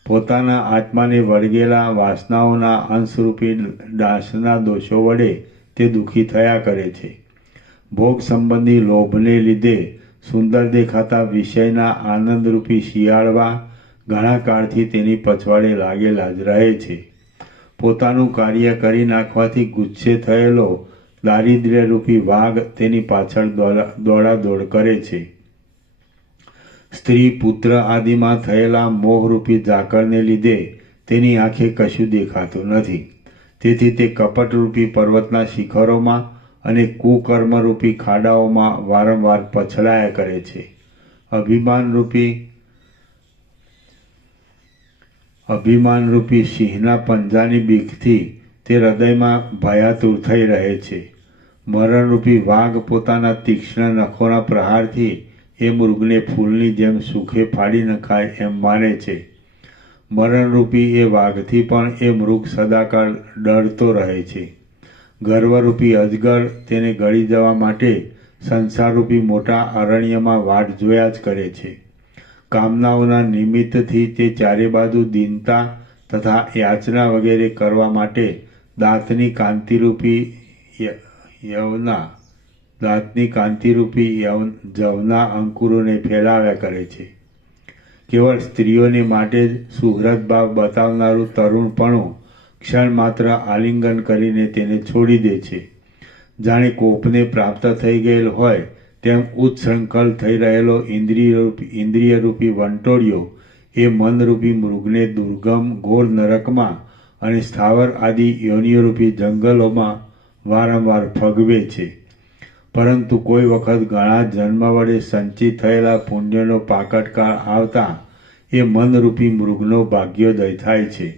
પોતાના આત્માને વળગેલા વાસનાઓના અંશરૂપી ડાંસના દોષો વડે તે દુઃખી થયા કરે છે. ભોગ સંબંધી લોભને લીધે સુંદર દેખાતા વિષયના આનંદરૂપી શિયાળવા ઘણા કાળથી તેની પછવાડે લાગેલા જ રહે છે. પોતાનું કાર્ય કરી નાખવાથી ગુસ્સે થયેલો દારિદ્ર્યરૂપી વાઘ તેની પાછળ દોડાદોડ કરે છે. સ્ત્રી, પુત્ર આદિમાં થયેલા મોહરૂપી ઝાકળને લીધે તેની આંખે કશું દેખાતું નથી. તેથી તે કપટરૂપી પર્વતના શિખરોમાં અને કુકર્મરૂપી ખાડાઓમાં વારંવાર પછડાયા કરે છે. અભિમાનરૂપી સિંહના પંજાની બીકથી તે હૃદયમાં ભયાતુર થઈ રહે છે. મરણરૂપી વાઘ પોતાના તીક્ષ્ણ નખોના પ્રહારથી એ મૃગને ફૂલની જેમ સુખે ફાડી નખાય એમ માને છે. મરણરૂપી એ વાઘથી પણ એ મૃગ સદાકાળ ડરતો રહે છે. ગર્વરૂપી અજગર તેને ગળી જવા માટે સંસારરૂપી મોટા અરણ્યમાં વાટ જોયા જ કરે છે. કામનાઓના નિમિત્તથી તે ચારે બાજુ દીનતા તથા યાચના વગેરે કરવા માટે દાંતની કાંતિરૂપી જવના અંકુરોને ફેલાવ્યા કરે છે. કેવળ સ્ત્રીઓને માટે જ સુહૃદ ભાવ બતાવનારું તરુણપણું ક્ષણ માત્ર આલિંગન કરીને તેને છોડી દે છે. જાણે કોપને પ્રાપ્ત થઈ ગયેલ હોય તેમ ઉચ્છૃંખલ થઈ રહેલો ઇન્દ્રિયરૂપી વંટોળિયો એ મનરૂપી મૃગને દુર્ગમ ઘોર નરકમાં અને સ્થાવર આદિ યોનિરૂપી જંગલોમાં વારંવાર ફગવે છે. પરંતુ કોઈ વખત ઘણા જન્મ વડે સંચિત થયેલા પુણ્યનો પાકટકાળ આવતા એ મનરૂપી મૃગનો ભાગ્યોદય થાય છે.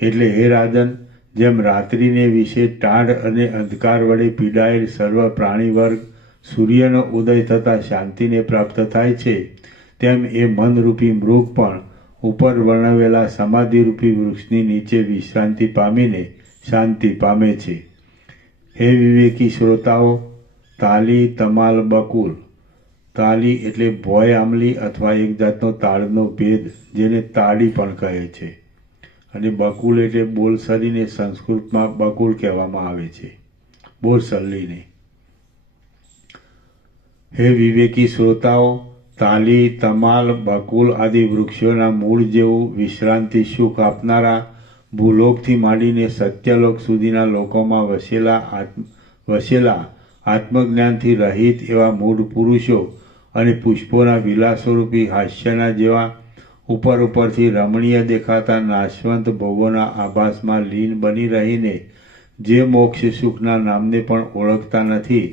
એટલે હે રાજન, જેમ રાત્રિને વિશે ટાઢ અને અંધકાર વડે પીડાયેલ સર્વ પ્રાણીવર્ગ સૂર્યનો ઉદય થતાં શાંતિને પ્રાપ્ત થાય છે, તેમ એ મનરૂપી મૃગ પણ ઉપર વર્ણવેલા સમાધિરૂપી વૃક્ષની નીચે વિશ્રાંતિ પામીને શાંતિ પામે છે. હે વિવેકી શ્રોતાઓ, તાલી, તમાલ, બકુલ. તાલી એટલે ભોય આમલી અથવા એક જાતનો તાળનો ભેદ, જેને તાળી પણ કહે છે. અને બકુલ એટલે બોલસરીને સંસ્કૃતમાં બકુલ કહેવામાં આવે છે, બોરસલ્લીને. હે વિવેકી શ્રોતાઓ, તાલી, તમાલ, બકુલ આદિ વૃક્ષોના મૂળ જેવું વિશ્રાંતિ સુખ આપનારા ભૂલોકથી માંડીને સત્યલોક સુધીના લોકોમાં વસેલા આત્મજ્ઞાનથી રહિત એવા મૂળ પુરુષો અને પુષ્પોના વિલાસોરૂપી હાસ્યના જેવા ઉપરથી રમણીય દેખાતા નાશવંત ભોગોના આભાસમાં લીન બની રહીને જે મોક્ષ સુખના નામને પણ ઓળખતા નથી,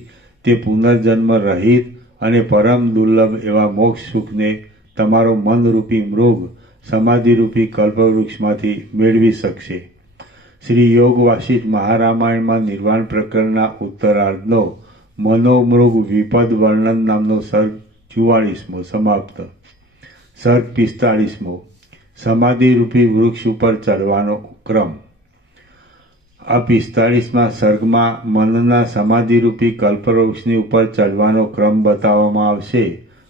તે પુનર્જન્મ રહિત અને પરમ દુર્લભ એવા મોક્ષ સુખને તમારો મનરૂપી મૃગ સમાધિરૂપી કલ્પવૃક્ષમાંથી મેળવી શકશે. શ્રી યોગ વાસિષ્ઠ મહારામાયણમાં નિર્વાણ પ્રકરણના ઉત્તરાર્ધનો મનોમૃગ વિપદ વર્ણન નામનો સર્ગ 44મો સમાપ્ત. સર્ગ 45મો સમાધિરૂપી વૃક્ષ ઉપર ચડવાનો ક્રમ. આ 45મા સર્ગમાં મનના સમાધિરૂપી કલ્પવૃક્ષની ઉપર ચડવાનો ક્રમ બતાવવામાં આવશે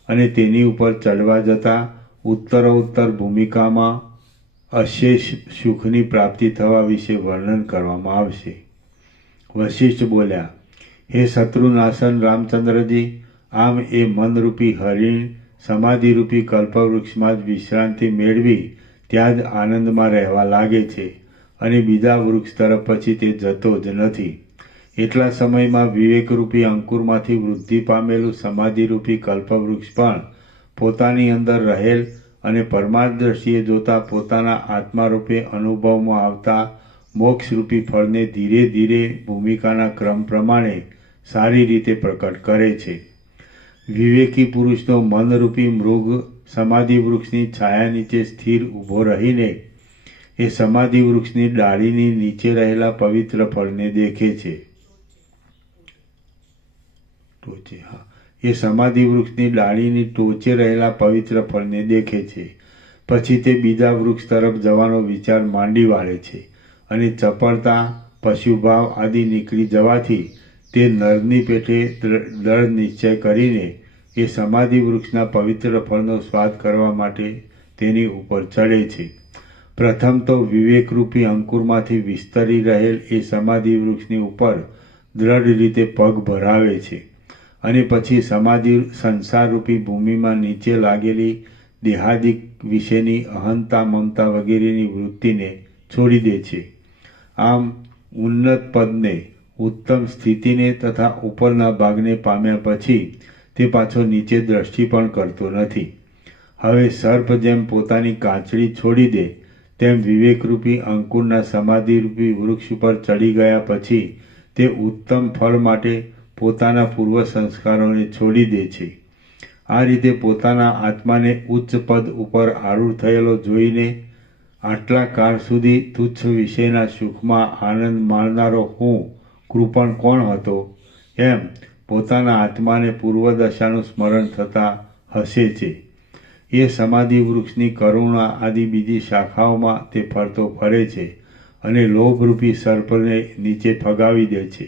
અને તેની ઉપર ચડવા જતાં ઉત્તરોત્તર ભૂમિકામાં અશેષ સુખની પ્રાપ્તિ થવા વિશે વર્ણન કરવામાં આવશે. વશિષ્ઠ બોલ્યા, હે શત્રુનાશન રામચંદ્રજી, આમ એ મનરૂપી હરિણ સમાધિરૂપી કલ્પવૃક્ષમાં જ વિશ્રાંતિ મેળવી ત્યાં જ આનંદમાં રહેવા લાગે છે અને બીજા વૃક્ષ તરફ પછી તે જતો જ નથી. એટલા સમયમાં વિવેકરૂપી અંકુરમાંથી વૃદ્ધિ પામેલું સમાધિરૂપી કલ્પવૃક્ષ પણ પોતાની અંદર રહેલ અને પરમાર્થ દ્રષ્ટિએ જોતા પોતાના આત્મારૂપે અનુભવમાં આવતા મોક્ષરૂપી ફળને ધીરે ધીરે ભૂમિકાના ક્રમ પ્રમાણે સારી રીતે પ્રકટ કરે છે. વિવેકી પુરુષનો મનરૂપી મૃગ સમાધિ વૃક્ષની છાયા નીચે સ્થિર ઊભો રહીને એ સમાધિ વૃક્ષની ડાળીની નીચે રહેલા પવિત્ર ફળને દેખે છે. એ સમાધિ વૃક્ષની ડાળીની ટોચે રહેલા પવિત્ર ફળને દેખે છે. પછી તે બીજા વૃક્ષ તરફ જવાનો વિચાર માંડી વાળે છે અને ચપળતા, પશુભાવ આદિ નીકળી જવાથી તે નરની પેઠે દ્રઢ નિશ્ચય કરીને એ સમાધિ વૃક્ષના પવિત્ર ફળનો સ્વાદ કરવા માટે તેની ઉપર ચડે છે. પ્રથમ તો વિવેકરૂપી અંકુરમાંથી વિસ્તરી રહેલ એ સમાધિ વૃક્ષની ઉપર દ્રઢ રીતે પગ ભરાવે છે અને પછી સમાધિ સંસારરૂપી ભૂમિમાં નીચે લાગેલી દેહાદિક વિશેની અહંતા, મમતા વગેરેની વૃત્તિને છોડી દે છે. આમ ઉન્નત પદને, ઉત્તમ સ્થિતિને તથા ઉપરના ભાગને પામ્યા પછી તે પાછો નીચે દ્રષ્ટિ પણ કરતો નથી. હવે સર્પ જેમ પોતાની કાંચળી છોડી દે તેમ વિવેકરૂપી અંકુરના સમાધિરૂપી વૃક્ષ ઉપર ચડી ગયા પછી તે ઉત્તમ ફળ માટે પોતાના પૂર્વ સંસ્કારોને છોડી દે છે. આ રીતે પોતાના આત્માને ઉચ્ચ પદ ઉપર આરૂઢ થયેલો જોઈને આટલા કાળ સુધી તુચ્છ વિષયના સુખમાં આનંદ માણનારો હું કૃપણ કોણ હતો, એમ પોતાના આત્માને પૂર્વદશાનું સ્મરણ થતાં હસે છે. એ સમાધિ વૃક્ષની કરુણા આદિ બીજી શાખાઓમાં તે ફરતો ફરે છે અને લોભરૂપી સર્પને નીચે ફગાવી દે છે.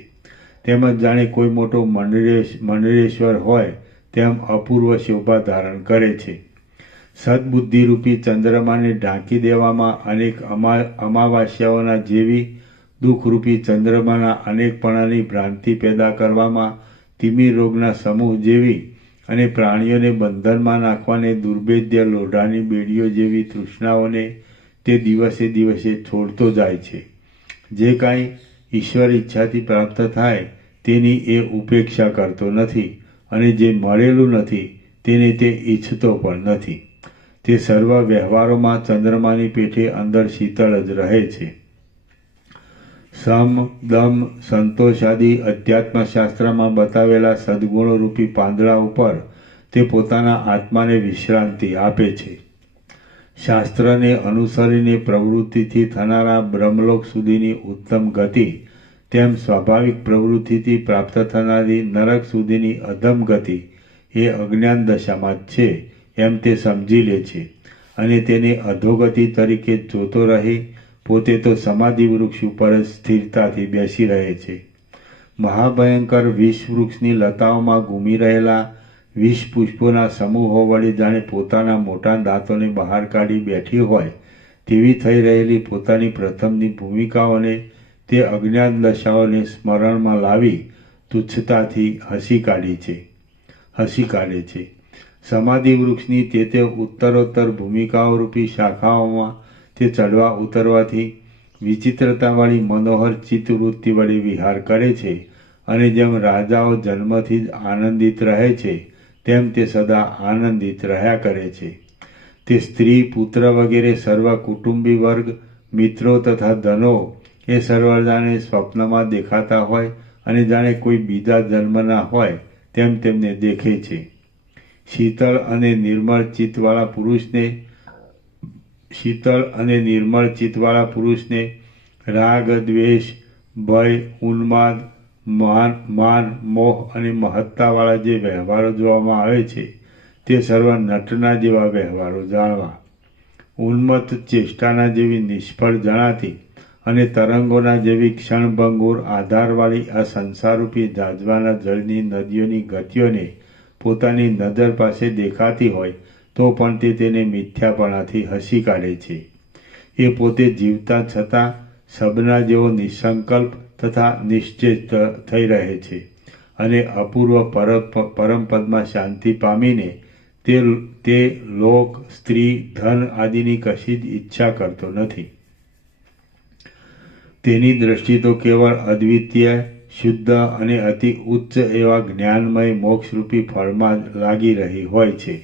તેમજ જાણે કોઈ મોટો મંડળેશ્વર હોય તેમ અપૂર્વ શોભા ધારણ કરે છે. સદબુદ્ધિરૂપી ચંદ્રમાને ઢાંકી દેવામાં અનેક અમાવાસ્યાઓના જેવી દુઃખરૂપી ચંદ્રમાના અનેકપણાની ભ્રાંતિ પેદા કરવામાં તિમિર રોગના સમૂહ જેવી અને પ્રાણીઓને બંધનમાં નાખવાને દુર્ભેદ્ય લોઢાની બેડીઓ જેવી તૃષ્ણાઓને તે દિવસે દિવસે છોડતો જાય છે. જે કાંઈ ઈશ્વર ઈચ્છાથી પ્રાપ્ત થાય તેની એ ઉપેક્ષા કરતો નથી અને જે મળેલું નથી તેને તે ઈચ્છતો પણ નથી. તે સર્વ વ્યવહારોમાં ચંદ્રમાની પેઠે અંદર શીતળ જ રહે છે. સમ, દમ, સંતોષ આદિ અધ્યાત્મશાસ્ત્રમાં બતાવેલા સદ્ગુણોરૂપી પાંદડા ઉપર તે પોતાના આત્માને વિશ્રાંતિ આપે છે. શાસ્ત્રને અનુસરીને પ્રવૃત્તિથી થનારા બ્રહ્મલોક સુધીની ઉત્તમ ગતિ તેમ સ્વાભાવિક પ્રવૃત્તિથી પ્રાપ્ત થનારી નરક સુધીની અધમ ગતિ એ અજ્ઞાન દશામાં જ છે એમ તે સમજી લે છે અને તેને અધોગતિ તરીકે જોતો રહી પોતે તો સમાધિ વૃક્ષ ઉપર જ સ્થિરતાથી બેસી રહે છે. મહાભયંકર વિષ વૃક્ષની લતાઓમાં ઘૂમી રહેલા વિષ પુષ્પોના સમૂહો વડે જાણે પોતાના મોટા દાંતોને બહાર કાઢી બેઠી હોય તેવી થઈ રહેલી પોતાની પ્રથમની ભૂમિકાઓને તે અજ્ઞાન દશાઓને સ્મરણમાં લાવી તુચ્છતાથી હસી કાઢે છે. સમાધિ વૃક્ષની તે ઉત્તરોત્તર ભૂમિકાઓરૂપી શાખાઓમાં તે ચડવા ઉતરવાથી વિચિત્રતાવાળી મનોહર ચિત્તવૃત્તિ વડે વિહાર કરે છે અને જેમ રાજાઓ જન્મથી જ આનંદિત રહે છે તેમ તે સદા આનંદિત રહ્યા કરે છે. તે સ્ત્રી, પુત્ર વગેરે સર્વ કુટુંબી વર્ગ, મિત્રો તથા ધનો એ સર્વદાને સ્વપ્નમાં દેખાતા હોય અને જાણે કોઈ બીજા જન્મના હોય તેમ તેમને દેખે છે. શીતળ અને નિર્મળ ચિત્તવાળા પુરુષને રાગ, દ્વેષ, ભય, ઉન્માદ, માન, મોહ અને મહત્તાવાળા જે વ્યવહારો જોવામાં આવે છે તે સર્વ નટના જેવા વ્યવહારો જાણવા. ઉન્મત્ત ચેષ્ટાના જેવી નિષ્ફળ જણાતી અને તરંગોના જેવી ક્ષણભંગુર આધારવાળી આ સંસારરૂપી જાજવાના જળની નદીઓની ગતિઓને પોતાની નજર પાસે દેખાતી હોય તો પણ તે તેને મિથ્યાપણાથી હસી કાઢે છે. એ પોતે જીવતા છતાં સબના જેવો નિસંકલ્પ તથા નિશ્ચેત થઈ રહે છે અને અપૂર્વ પરમપદમાં શાંતિ પામીને તે લોક, સ્ત્રી, ધન આદિની કશી જ ઈચ્છા કરતો નથી. તેની દ્રષ્ટિ તો કેવળ અદ્વિતીય, શુદ્ધ અને અતિ ઉચ્ચ એવા જ્ઞાનમય મોક્ષરૂપી ફળમાં લાગી રહી હોય છે.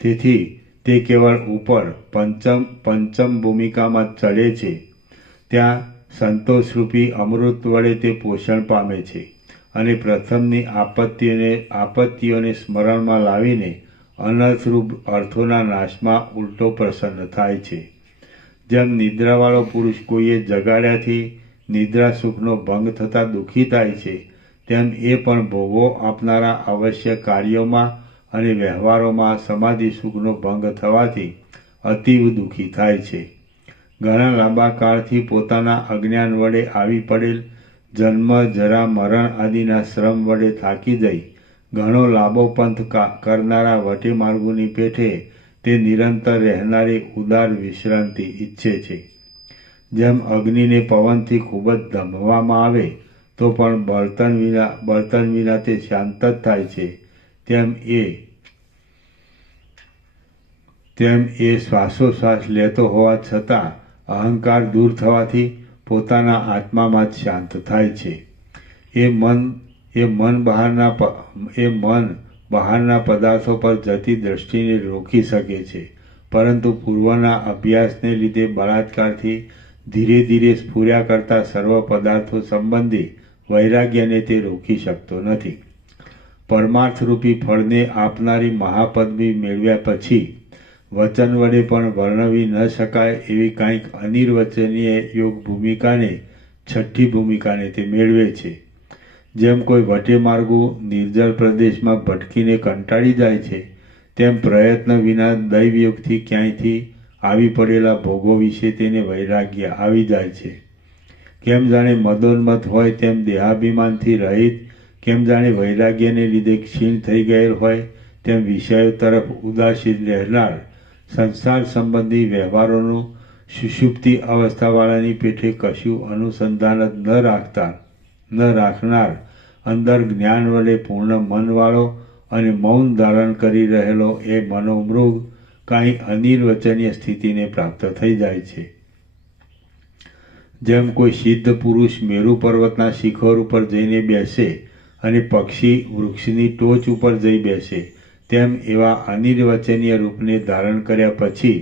તેથી તે કેવળ ઉપર પંચમ ભૂમિકામાં ચડે છે. ત્યાં સંતોષરૂપી અમૃત વડે તે પોષણ પામે છે અને પ્રથમની આપત્તિઓને સ્મરણમાં લાવીને અનર્થરૂપ અર્થોના નાશમાં ઉલટો પ્રસન્ન થાય છે. જેમ નિદ્રાવાળો પુરુષ કોઈએ જગાડ્યાથી નિદ્રા સુખનો ભંગ થતાં દુઃખી થાય છે, તેમ એ પણ ભોગો આપનારા અવશ્ય કાર્યોમાં અને વ્યવહારોમાં સમાધિ સુખનો ભંગ થવાથી અતીવ દુઃખી થાય છે. ઘણા લાંબા કાળથી પોતાના અજ્ઞાન વડે આવી પડેલ જન્મ, જરા, મરણ આદિના શ્રમ વડે થાકી જઈ ઘણો લાંબો પંથ કરનારા વટે માર્ગોની પેઠે તે નિરંતર રહેનારી ઉદાર વિશ્રાંતિ ઈચ્છે છે. જેમ અગ્નિને પવનથી ખૂબ જ ધમવામાં આવે તો પણ બળતણ વિના તે શાંત જ થાય છે, તેમ એ શ્વાસોશ્વાસ લેતો હોવા છતાં અહંકાર દૂર થવાથી પોતાના આત્મામાં જ શાંત થાય છે. એ મન બહારના પદાર્થો પર જતી દ્રષ્ટિને રોકી શકે છે, પરંતુ પૂર્વના અભ્યાસને લીધે બળાત્કારથી ધીરે ધીરે સ્ફુર્યા કરતા સર્વ પદાર્થો સંબંધી વૈરાગ્યને તે રોકી શકતો નથી. પરમાર્થરૂપી ફળને આપનારી મહાપદવી મેળવ્યા પછી વચન વડે પણ વર્ણવી ન શકાય એવી કાંઈક અનિર્વચનીય યોગ ભૂમિકાને, છઠ્ઠી ભૂમિકાને તે મેળવે છે. જેમ કોઈ વટે માર્ગો નિર્જળ પ્રદેશમાં ભટકીને કંટાળી જાય છે, તેમ પ્રયત્ન વિના દૈવયોગથી ક્યાંયથી આવી પડેલા ભોગો વિશે તેને વૈરાગ્ય આવી જાય છે. કેમ જાણે મદોન્મત હોય તેમ દેહાભિમાનથી રહિત, કેમ જાણે વૈરાગ્યને લીધે ક્ષીણ થઈ ગયેલ હોય તેમ વિષયો તરફ ઉદાસીન રહેનાર, સંસાર સંબંધી વ્યવહારોનું સુષુપ્તિ અવસ્થાવાળાની પેઠે કશું અનુસંધાન જ ન રાખનાર, અંદર જ્ઞાન વડે પૂર્ણ મનવાળો અને મૌન ધારણ કરી રહેલો એ મનોમૃગ કાંઈ અનિર્વચનીય સ્થિતિને પ્રાપ્ત થઈ જાય છે. જેમ કોઈ સિદ્ધ પુરુષ મેરુ પર્વતના શિખર ઉપર જઈને બેસે અને પક્ષી વૃક્ષની ટોચ ઉપર જઈ બેસે, તેમ એવા અનિર્વચનીય રૂપને ધારણ કર્યા પછી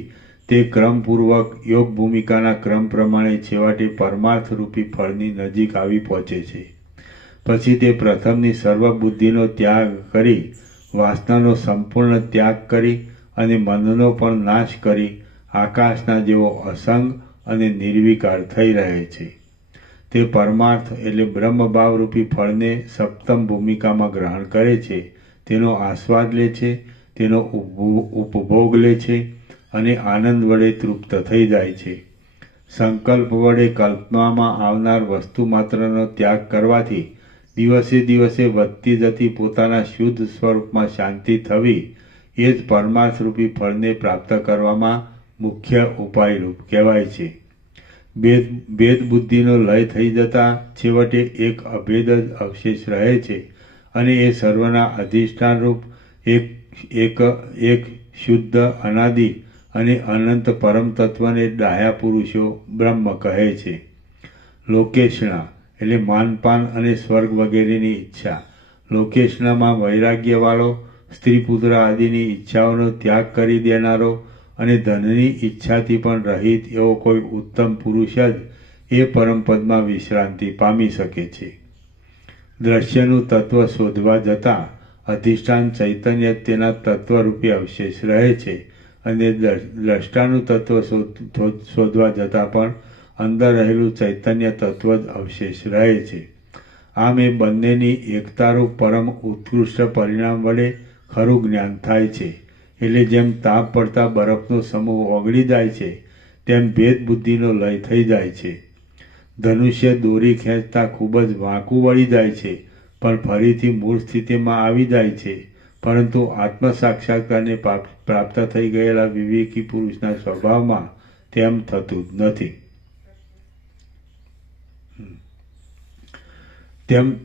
તે ક્રમપૂર્વક યોગ ભૂમિકાના ક્રમ પ્રમાણે છેવટે પરમાર્થરૂપી ફળની નજીક આવી પહોંચે છે. પછી તે પ્રથમની સર્વબુદ્ધિનો ત્યાગ કરી, વાસનાનો સંપૂર્ણ ત્યાગ કરી અને મનનો પણ નાશ કરી આકાશના જેવો અસંગ અને નિર્વિકાર થઈ રહે છે. તે પરમાર્થ એટલે બ્રહ્મભાવરૂપી ફળને સપ્તમ ભૂમિકામાં ગ્રહણ કરે છે, તેનો આસ્વાદ લે છે, તેનો ઉપભોગ લે છે અને આનંદ વડે તૃપ્ત થઈ જાય છે. સંકલ્પ વડે કલ્પવામાં આવનાર વસ્તુ માત્રનો ત્યાગ કરવાથી દિવસે દિવસે વધતી જતી પોતાના શુદ્ધ સ્વરૂપમાં શાંતિ થવી એ જ પરમાર્થરૂપી ફળને પ્રાપ્ત કરવામાં મુખ્ય ઉપાયરૂપ કહેવાય છે. ભેદ બુદ્ધિનો લય થઈ જતા છેવટે એક અભેદ જ અવશેષ રહે છે અને એ સર્વના અધિષ્ઠાનરૂપ એક શુદ્ધ, અનાદિ અને અનંત પરમ તત્વને ડાહ્યા પુરુષો બ્રહ્મ કહે છે. લોકેશણા એટલે માનપાન અને સ્વર્ગ વગેરેની ઈચ્છા. લોકેશણામાં વૈરાગ્યવાળો સ્ત્રી પુત્ર આદિની ઈચ્છાઓનો ત્યાગ કરી દેનારો અને ધનની ઈચ્છાથી પણ રહિત એવો કોઈ ઉત્તમ પુરુષ જ એ પરમપદમાં વિશ્રાંતિ પામી શકે છે. દ્રશ્યનું તત્વ શોધવા જતાં અધિષ્ઠાન ચૈતન્ય તેના તત્વરૂપે અવશેષ રહે છે અને દ્રષ્ટાનું તત્વ શોધવા જતાં પણ અંદર રહેલું ચૈતન્ય તત્વ જ અવશેષ રહે છે. આમ એ બંનેની એકતારૂપ પરમ ઉત્કૃષ્ટ પરિણામ વડે ખરું જ્ઞાન થાય છે. એટલે જેમ તાપ પડતા બરફનો સમૂહ ઓગળી જાય છે તેમ ભેદ બુદ્ધિનો લય થઈ જાય છે. ધનુષ્ય દોરી ખેંચતા ખૂબ જ વાંકું વળી જાય છે પણ ફરીથી મૂળ સ્થિતિમાં આવી જાય છે. પરંતુ આત્મ સાક્ષાત્કારને પ્રાપ્ત થઈ ગયેલા વિવેકી પુરુષના સ્વભાવમાં તેમ થતું જ નથી.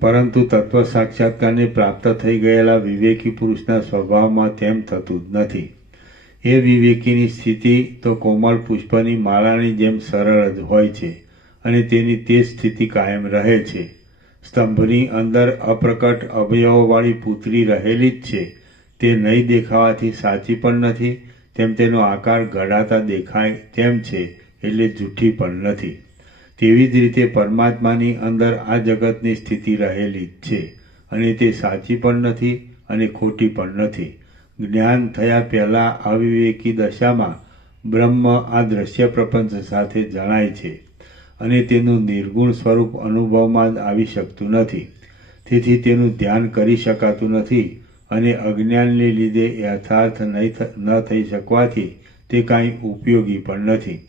પરંતુ તત્વ સાક્ષાત્કારને પ્રાપ્ત થઈ ગયેલા વિવેકી પુરુષના સ્વભાવમાં તેમ થતું જ નથી. એ વિવેકીની સ્થિતિ તો કોમળ પુષ્પની માળાની જેમ સરળ જ હોય છે અને તેની તે સ્થિતિ કાયમ રહે છે. સ્તંભની અંદર અપ્રકટ અવયવોવાળી પૂતળી રહેલી જ છે. તે નહીં દેખાવાથી સાચી પણ નથી, તેમ તેનો આકાર ઘડાતા દેખાય તેમ છે એટલે જૂઠી પણ નથી. તેવી જ રીતે પરમાત્માની અંદર આ જગતની સ્થિતિ રહેલી જ છે અને તે સાચી પણ નથી અને ખોટી પણ નથી. જ્ઞાન થયા પહેલાં અવિવેકી દશામાં બ્રહ્મ આ દ્રશ્ય પ્રપંચ સાથે જણાય છે અને તેનું નિર્ગુણ સ્વરૂપ અનુભવમાં જ આવી શકતું નથી. તેથી તેનું ધ્યાન કરી શકાતું નથી અને અજ્ઞાનને લીધે યથાર્થ ન થઈ શકવાથી તે કાંઈ ઉપયોગી પણ નથી.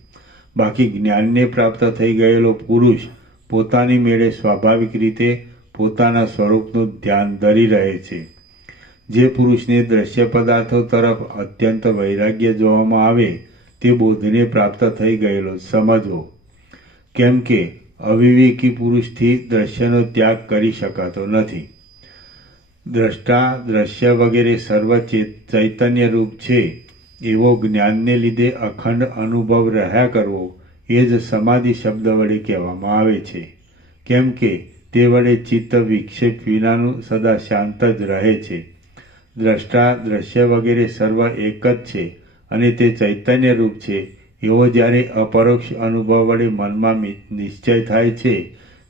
બાકી જ્ઞાનને પ્રાપ્ત થઈ ગયેલો પુરુષ પોતાની મેળે સ્વાભાવિક રીતે પોતાના સ્વરૂપનું ધ્યાન ધરી રહે છે. જે પુરુષને દ્રશ્ય પદાર્થો તરફ અત્યંત વૈરાગ્ય જોવામાં આવે તે બોધને પ્રાપ્ત થઈ ગયેલો સમજવો. કેમ કે અવિવેકી પુરુષથી દ્રશ્યનો ત્યાગ કરી શકાતો નથી. દ્રષ્ટા દ્રશ્ય વગેરે સર્વ ચૈતન્ય રૂપ છે એવો જ્ઞાનને લીધે અખંડ અનુભવ રહ્યા કરવો એ જ સમાધિ શબ્દ વડે કહેવામાં આવે છે. કેમ કે તે વડે ચિત્ત વિક્ષેપ વિનાનું સદા શાંત જ રહે છે. દ્રષ્ટા દ્રશ્ય વગેરે સર્વ એક જ છે અને તે ચૈતન્ય રૂપ છે એવો જ્યારે અપરોક્ષ અનુભવ વડે મનમાં નિશ્ચય થાય છે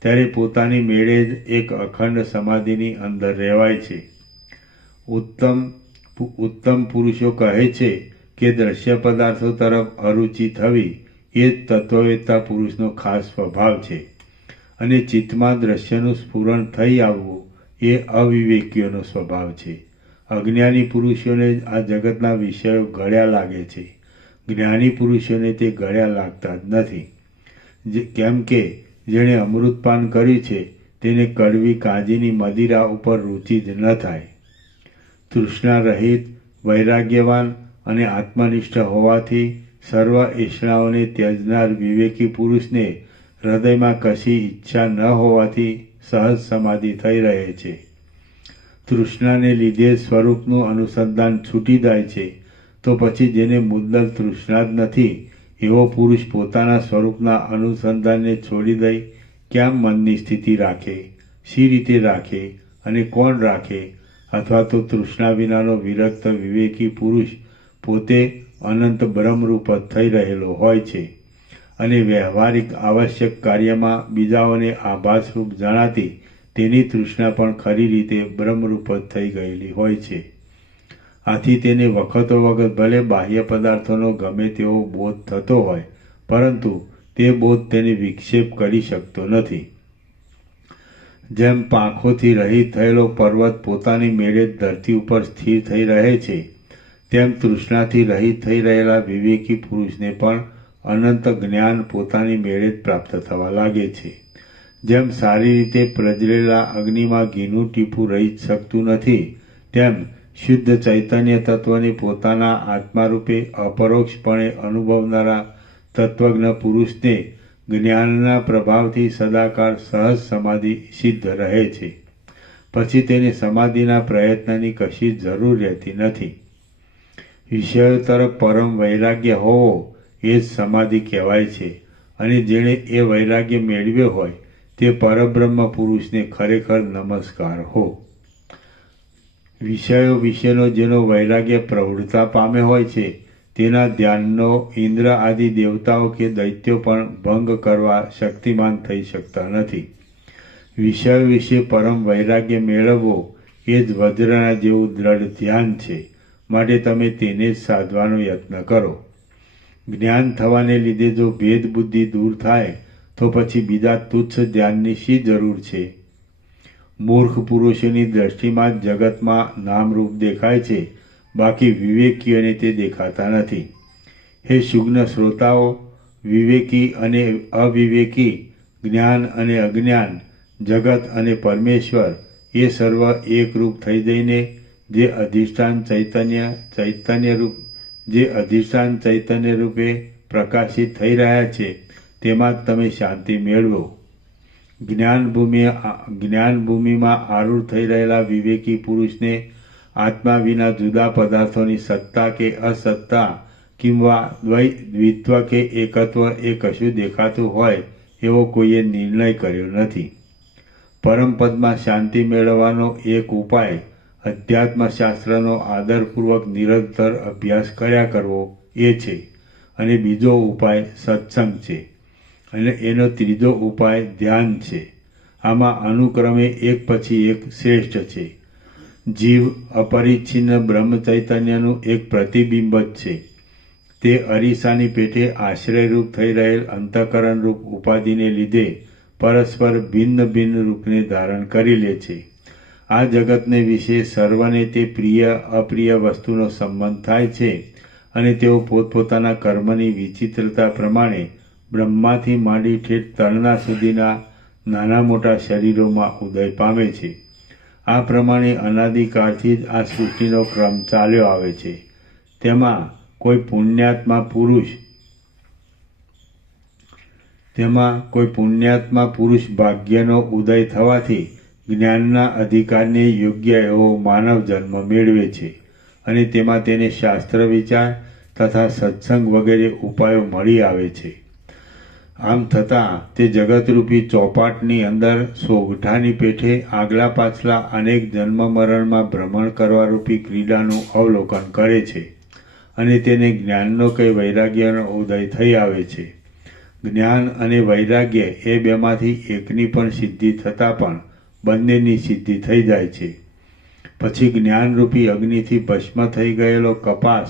ત્યારે પોતાની મેળે જ એક અખંડ સમાધિની અંદર રહેવાય છે. ઉત્તમ પુરુષો કહે છે કે દ્રશ્ય પદાર્થો તરફ અરુચિ થવી એ જ તત્વવેત્તા પુરુષનો ખાસ સ્વભાવ છે અને ચિત્તમાં દ્રશ્યનું સ્ફુરણ થઈ આવવું એ અવિવેકીઓનો સ્વભાવ છે. અજ્ઞાની પુરુષોને આ જગતના વિષયો ગળ્યા લાગે છે. જ્ઞાની પુરુષોને તે ગળ્યા લાગતા જ નથી. કેમ કે જેણે અમૃતપાન કર્યું છે તેને કડવી કાજીની મદિરા ઉપર રુચિ જ ન થાય. તૃષ્ણા રહિત, વૈરાગ્યવાન અને આત્મનિષ્ઠ હોવાથી સર્વ એષણાઓને ત્યજનાર વિવેકી પુરુષને હૃદયમાં કશી ઈચ્છા ન હોવાથી સહજ સમાધિ થઈ રહે છે. તૃષ્ણાને લીધે સ્વરૂપનું અનુસંધાન છૂટી જાય છે તો પછી જેને મુદ્દલ તૃષ્ણા જ નથી એવો પુરુષ પોતાના સ્વરૂપના અનુસંધાનને છોડી દઈ ક્યાં મનની સ્થિતિ રાખે, શી રીતે રાખે અને કોણ રાખે? અથવા તો તૃષ્ણા વિનાનો વિરક્ત વિવેકી પુરુષ પોતે અનંત બ્રહ્મરૂપ જ થઈ રહેલો હોય છે અને વ્યવહારિક આવશ્યક કાર્યમાં બીજાઓને આભાસરૂપ જણાતી તેની તૃષ્ણા પણ ખરી રીતે બ્રહ્મરૂપ જ થઈ ગયેલી હોય છે. આથી તેને વખતો વખત ભલે બાહ્ય પદાર્થોનો ગમે તેવો બોધ થતો હોય પરંતુ તે બોધ તેને વિક્ષેપ કરી શકતો નથી. જેમ પાંખોથી રહિત થયેલો પર્વત પોતાની મેળે ધરતી ઉપર સ્થિર થઈ રહે છે તેમ તૃષ્ણાથી રહિત થઈ રહેલા વિવેકી પુરુષને પણ અનંત જ્ઞાન પોતાની મેળે જ પ્રાપ્ત થવા લાગે છે. જેમ સારી રીતે પ્રજ્વલેલા અગ્નિમાં ઘીનું ટીપું રહી શકતું નથી તેમ શુદ્ધ ચૈતન્ય તત્વને પોતાના આત્મારૂપે અપરોક્ષપણે અનુભવનારા તત્વજ્ઞ પુરુષને જ્ઞાનના પ્રભાવથી સદાકાળ સહજ સમાધિ સિદ્ધ રહે છે. પછી તેને સમાધિના પ્રયત્નની કશી જરૂર રહેતી નથી. વિષયો તરફ પરમ વૈરાગ્ય હોવો એ જ સમાધિ કહેવાય છે અને જેણે એ વૈરાગ્ય મેળવ્યો હોય તે પરબ્રહ્મ પુરુષને ખરેખર નમસ્કાર હો. વિષયો વિશેનો જેનો વૈરાગ્ય પ્રવૃત્તા પામે હોય છે તેના ધ્યાનનો ઇન્દ્ર આદિ દેવતાઓ કે દૈત્યો પણ ભંગ કરવા શક્તિમાન થઈ શકતા નથી. વિષયો વિશે પરમ વૈરાગ્ય મેળવવો એ જ વજ્રના જેવું દ્રઢ ધ્યાન છે, માટે તમે તેને જ સાધવાનો યત્ન કરો. જ્ઞાન થવાને લીધે જો ભેદ બુદ્ધિ દૂર થાય તો પછી બીજા તુચ્છ ધ્યાનની શી જરૂર છે? મૂર્ખ પુરુષોની દ્રષ્ટિમાં જ જગતમાં નામરૂપ દેખાય છે, બાકી વિવેકીઓને તે દેખાતા નથી. હે શુગ્ન શ્રોતાઓ, વિવેકી અને અવિવેકી, જ્ઞાન અને અજ્ઞાન, જગત અને પરમેશ્વર એ સર્વ એકરૂપ થઈ જઈને જે અધિષ્ઠાન ચૈતન્ય રૂપે પ્રકાશિત થઈ રહ્યા છે તેમાં જ તમે શાંતિ મેળવો. જ્ઞાન ભૂમિમાં આરૂઢ થઈ રહેલા વિવેકી પુરુષને આત્મા વિના જુદા પદાર્થોની સત્તા કે અસત્તા કિંવા દ્વિત્વ કે એકત્વ એ કશું દેખાતું હોય એવો કોઈએ નિર્ણય કર્યો નથી. પરમપદમાં શાંતિ મેળવવાનો એક ઉપાય અધ્યાત્મશાસ્ત્રનો આદરપૂર્વક નિરંતર અભ્યાસ કર્યા કરવો એ છે, અને બીજો ઉપાય સત્સંગ છે, અને એનો ત્રીજો ઉપાય ધ્યાન છે. આમાં અનુક્રમે એક પછી એક શ્રેષ્ઠ છે. જીવ અપરિચ્છિન્ન બ્રહ્મ ચૈતન્યનું એક પ્રતિબિંબ જ છે. તે અરીસાની પેઠે આશ્રયરૂપ થઈ રહેલ અંતઃકરણરૂપ ઉપાધિને લીધે પરસ્પર ભિન્ન ભિન્ન રૂપને ધારણ કરી લે છે. આ જગતને વિશે સર્વને તે પ્રિય અપ્રિય વસ્તુનો સંબંધ થાય છે, અને તેઓ પોતપોતાના કર્મની વિચિત્રતા પ્રમાણે બ્રહ્માથી માંડી ઠેઠ તળના સુધીના નાના મોટા શરીરોમાં ઉદય પામે છે. આ પ્રમાણે અનાદિકાળથી જ આ સૃષ્ટિનો ક્રમ ચાલ્યો આવે છે. તેમાં કોઈ પુણ્યાત્મા પુરુષ ભાગ્યનો ઉદય થવાથી જ્ઞાનના અધિકારને યોગ્ય એવો માનવ જન્મ મેળવે છે, અને તેમાં તેને શાસ્ત્ર વિચાર તથા સત્સંગ વગેરે ઉપાયો મળી આવે છે. આમ થતાં તે જગતરૂપી ચોપાટની અંદર સોગઠાની પેઠે આગલા પાછલા અનેક જન્મ મરણમાં ભ્રમણ કરવારૂપી ક્રીડાનું અવલોકન કરે છે, અને તેને જ્ઞાનનો કે વૈરાગ્યનો ઉદય થઈ આવે છે. જ્ઞાન અને વૈરાગ્ય એ બેમાંથી એકની પણ સિદ્ધિ થતાં પણ બંનેની સિદ્ધિ થઈ જાય છે. પછી જ્ઞાનરૂપી અગ્નિથી ભસ્મ થઈ ગયેલો કપાસ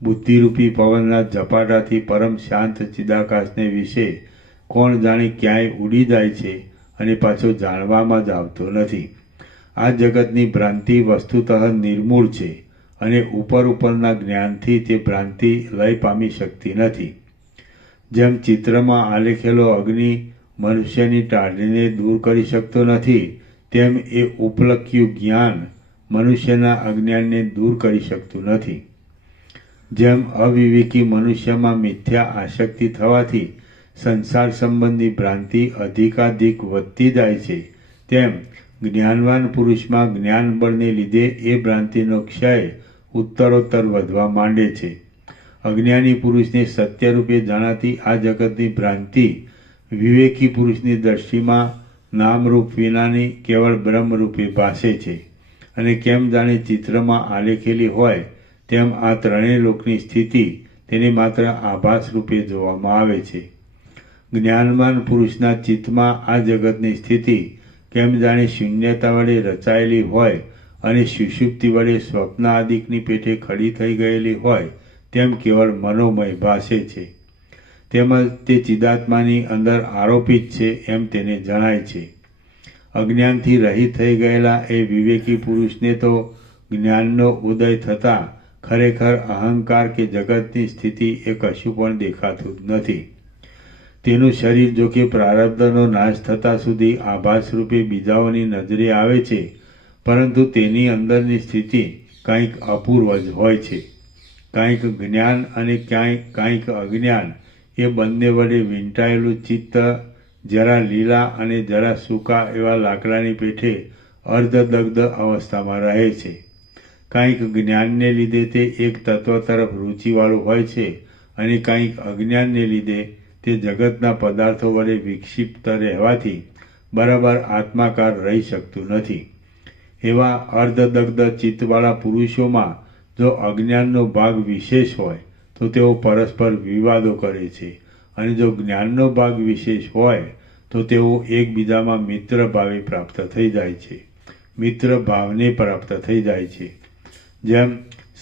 બુદ્ધિરૂપી પવનના ઝપાટાથી પરમ શાંત ચિદાકાશને વિશે કોણ જાણે ક્યાંય ઉડી જાય છે, અને પાછો જાણવામાં જ આવતો નથી. આ જગતની ભ્રાંતિ વસ્તુતઃ નિર્મૂળ છે, અને ઉપરના જ્ઞાનથી તે ભ્રાંતિ લય પામી શકતી નથી. જેમ ચિત્રમાં આલેખેલો અગ્નિ મનુષ્યની ટાઢને દૂર કરી શકતો નથી, તેમ એ ઉપલખ્યું જ્ઞાન મનુષ્યના અજ્ઞાનને દૂર કરી શકતું નથી. જેમ અવિવેકી મનુષ્યમાં મિથ્યા આસક્તિ થવાથી સંસાર સંબંધી ભ્રાંતિ અધિકાધિક વધતી જાય છે, તેમ જ્ઞાનવાન પુરુષમાં જ્ઞાન બળને લીધે એ ભ્રાંતિનો ક્ષય ઉત્તરોત્તર વધવા માંડે છે. અજ્ઞાની પુરુષને સત્યરૂપે જણાતી આ જગતની ભ્રાંતિ વિવેકી પુરુષની દ્રષ્ટિમાં નામરૂપ વિનાની કેવળ બ્રહ્મરૂપે ભાસે છે, અને કેમ જાણે ચિત્રમાં આલેખેલી હોય તેમ આ ત્રણેય લોકની સ્થિતિ તેને માત્ર આભાસ રૂપે જોવામાં આવે છે. જ્ઞાનવાન પુરુષના ચિત્તમાં આ જગતની સ્થિતિ કેમ જાણે શૂન્યતા વડે રચાયેલી હોય અને સુષુપ્તિ વડે સ્વપ્ન આદિકની પેઠે ખડી થઈ ગયેલી હોય તેમ કેવળ મનોમય ભાસે છે. તેમજ તે ચિદાત્માની અંદર આરોપિત છે એમ તેને જણાય છે. અજ્ઞાનથી રહિત થઈ ગયેલા એ વિવેકી પુરુષને તો જ્ઞાનનો ઉદય થતાં ખરેખર અહંકાર કે જગતની સ્થિતિ એ કશું પણ દેખાતું જ નથી. તેનું શરીર જો કે પ્રારબ્ધનો નાશ થતાં સુધી આભાસરૂપે બીજાઓની નજરે આવે છે, પરંતુ તેની અંદરની સ્થિતિ કંઈક અપૂર્વ જ હોય છે. કંઈક જ્ઞાન અને કંઈક અજ્ઞાન એ બંને વડે વીંટાયેલું ચિત્ત જરા લીલા અને જરા સૂકા એવા લાકડાની પેઠે અર્ધદગ્ધ અવસ્થામાં રહે છે. કંઈક જ્ઞાનને લીધે તે એક તત્વ તરફ રૂચિવાળું હોય છે, અને કંઈક અજ્ઞાનને લીધે તે જગતના પદાર્થો વડે વિક્ષિપ્ત રહેવાથી બરાબર આત્માકાર રહી શકતું નથી. એવા અર્ધદગ્ધ ચિત્તવાળા પુરુષોમાં જો અજ્ઞાનનો ભાગ વિશેષ હોય તો તેઓ પરસ્પર વિવાદો કરે છે, અને જો જ્ઞાનનો ભાગ વિશેષ હોય તો તેઓ એકબીજામાં મિત્ર ભાવે પ્રાપ્ત થઈ જાય છે, મિત્ર ભાવને પ્રાપ્ત થઈ જાય છે. જેમ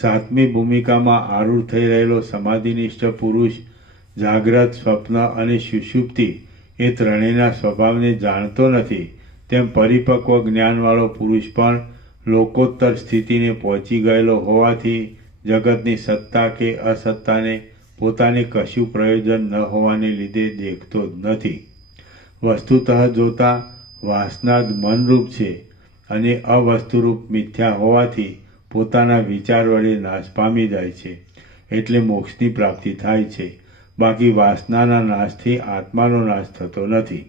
સાતમી ભૂમિકામાં આરૂઢ થઈ રહેલો સમાધિનિષ્ઠ પુરુષ જાગ્રત, સ્વપ્ન અને સુષુપ્તિ એ ત્રણેયના સ્વભાવને જાણતો નથી, તેમ પરિપક્વ જ્ઞાનવાળો પુરુષ પણ લોકોત્તર સ્થિતિને પહોંચી ગયેલો હોવાથી જગતની સત્તા કે અસત્તાને પોતાને કશું પ્રયોજન ન હોવાને લીધે દેખતો જ નથી. વસ્તુતઃ જોતા વાસના જ મનરૂપ છે, અને અવસ્તુરૂપ મિથ્યા હોવાથી પોતાના વિચાર વડે નાશ પામી જાય છે, એટલે મોક્ષની પ્રાપ્તિ થાય છે. બાકી વાસનાના નાશથી આત્માનો નાશ થતો નથી.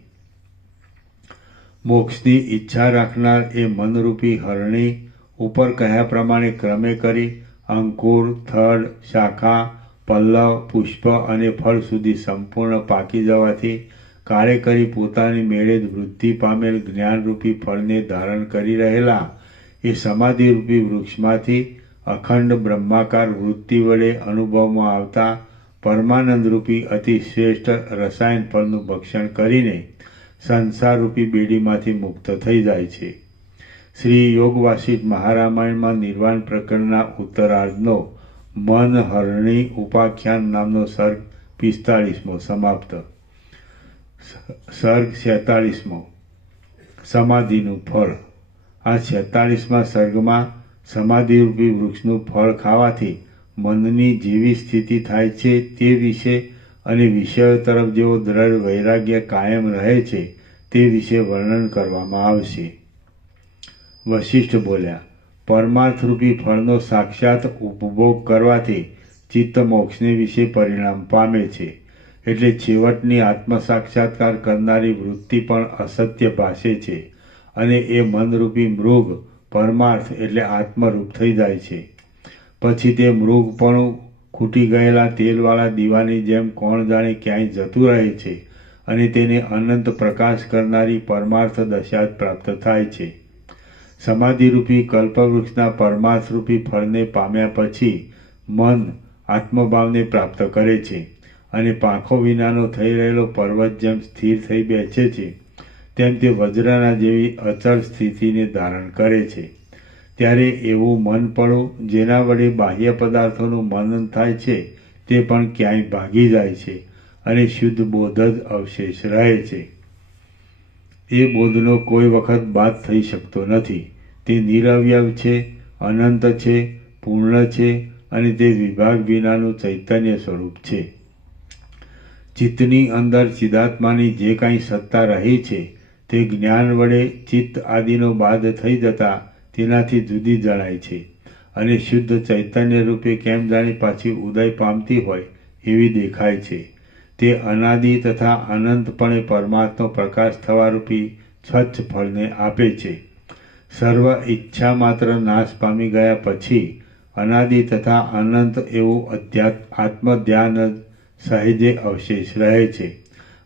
મોક્ષની ઈચ્છા રાખનાર એ મનરૂપી હરણી ઉપર કહ્યા પ્રમાણે ક્રમે કરી અંકુર, થડ, શાખા, પલ્લવ, પુષ્પ અને ફળ સુધી સંપૂર્ણ પાકી જવાથી કાળે કરી પોતાની મેળે જ વૃદ્ધિ પામેલ જ્ઞાનરૂપી ફળને ધારણ કરી રહેલા એ સમાધિરૂપી વૃક્ષમાંથી અખંડ બ્રહ્માકાર વૃત્તિ વડે અનુભવમાં આવતા પરમાનંદરૂપી અતિ શ્રેષ્ઠ રસાયણ ફળનું ભક્ષણ કરીને સંસારરૂપી બેડીમાંથી મુક્ત થઈ જાય છે. શ્રી યોગ વાસિષ્ઠ મહારામાયણમાં નિર્વાણ પ્રકરણના ઉત્તરાર્ધનો મન હરણી ઉપાખ્યાન નામનો સર્ગ 45મો સમાપ્ત. સર્ગ 46મો સમાધિનું ફળ. આ 46મા સર્ગમાં સમાધિરૂપી વૃક્ષનું ફળ ખાવાથી મનની જેવી સ્થિતિ થાય છે તે વિશે અને વિષયો તરફ જેવો દ્રઢ વૈરાગ્ય કાયમ રહે છે તે વિશે વર્ણન કરવામાં આવશે. વશિષ્ઠ બોલ્યા, પરમાર્થરૂપી ફળનો સાક્ષાત ઉપભોગ કરવાથી ચિત્ત મોક્ષને વિશે પરિણામ પામે છે, એટલે છેવટની આત્મસાક્ષાત્કાર કરનારી વૃત્તિ પણ અસત્ય ભાષે છે, અને એ મનરૂપી મૃગ પરમાર્થ એટલે આત્મરૂપ થઈ જાય છે. પછી તે મૃગપણું ખૂટી ગયેલા તેલવાળા દીવાની જેમ કોણ જાણે ક્યાંય જતું રહે છે, અને તેને અનંત પ્રકાશ કરનારી પરમાર્થ દશા જ પ્રાપ્ત થાય છે. સમાધિરૂપી કલ્પવૃક્ષના પરમાર્થરૂપી ફળને પામ્યા પછી મન આત્મભાવને પ્રાપ્ત કરે છે, અને પાંખો વિનાનો થઈ રહેલો પર્વત જેમ સ્થિર થઈ બેસે છે, તેમ તે વજ્રના જેવી અચળ સ્થિતિને ધારણ કરે છે. ત્યારે એવું મનપણું જેના વડે બાહ્ય પદાર્થોનું મનન થાય છે તે પણ ક્યાંય ભાગી જાય છે, અને શુદ્ધ બોધ જ અવશેષ રહે છે. એ બોધનો કોઈ વખત બાદ થઈ શકતો નથી. તે નિરવયવ છે, અનંત છે, પૂર્ણ છે, અને તે વિભાગ વિનાનું ચૈતન્ય સ્વરૂપ છે. ચિત્તની અંદર ચિદાત્માની જે કાંઈ સત્તા રહી છે તે જ્ઞાન વડે ચિત્ત આદિનો બાદ થઈ જતા તેનાથી જુદી જણાય છે, અને શુદ્ધ ચૈતન્ય રૂપે કેમ જાણી પાછી ઉદય પામતી હોય એવી દેખાય છે. તે અનાદિ તથા અનંતપણે પરમાત્મા પ્રકાશ થવારૂપી સ્વચ્છ ફળને આપે છે. સર્વ ઈચ્છા માત્ર નાશ પામી ગયા પછી અનાદિ તથા અનંત એવું આત્મધ્યાન જ સહેજે અવશેષ રહે છે,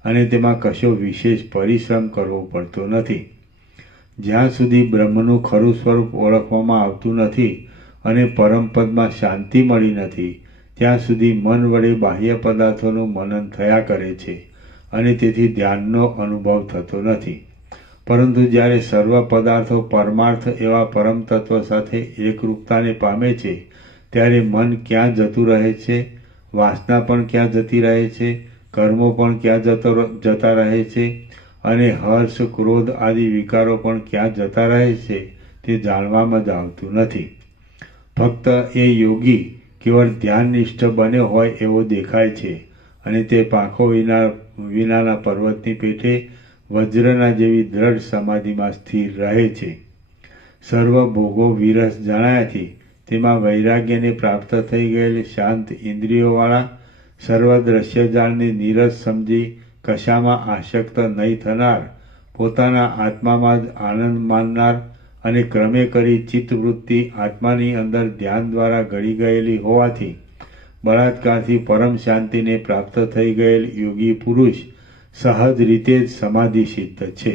અને તેમાં કશો વિશેષ પરિશ્રમ કરવો પડતો નથી. જ્યાં સુધી બ્રહ્મનું ખરું સ્વરૂપ ઓળખવામાં આવતું નથી અને પરમપદમાં શાંતિ મળી નથી, ત્યાં સુધી મન વડે બાહ્ય પદાર્થોનું મનન થયા કરે છે, અને તેથી ધ્યાનનો અનુભવ થતો નથી. પરંતુ જ્યારે સર્વ પદાર્થો પરમાર્થ એવા પરમ તત્વ સાથે એકરૂપતાને પામે છે, ત્યારે મન ક્યાં જતું રહે છે, વાસના પણ ક્યાં જતી રહે છે, કર્મો પણ ક્યાં જતા રહે છે, અને હર્ષ, ક્રોધ આદિ વિકારો પણ ક્યાં જતા રહે છે તે જાણવામાં જ આવતું નથી. ફક્ત એ યોગી કેવળ ધ્યાનનિષ્ઠ બન્યો હોય એવો દેખાય છે, અને તે પાંખો વિનાના પર્વતની પેઠે વજ્રના જેવી દ્રઢ સમાધિમાં સ્થિર રહે છે. સર્વ ભોગો વિરસ જણાયાથી તેમાં વૈરાગ્યને પ્રાપ્ત થઈ ગયેલ શાંત ઇન્દ્રિયોવાળા સર્વ દ્રશ્યજાળને નીરસ સમજી કશામાં આસક્ત નહીં થનાર, પોતાના આત્મામાં જ આનંદ માનનાર, અને ક્રમે કરી ચિત્તવૃત્તિ આત્માની અંદર ધ્યાન દ્વારા ગળી ગયેલી હોવાથી બળાત્કારથી પરમ શાંતિને પ્રાપ્ત થઈ ગયેલ યોગી પુરુષ સહજ રીતે જ સમાધિ સિદ્ધ છે.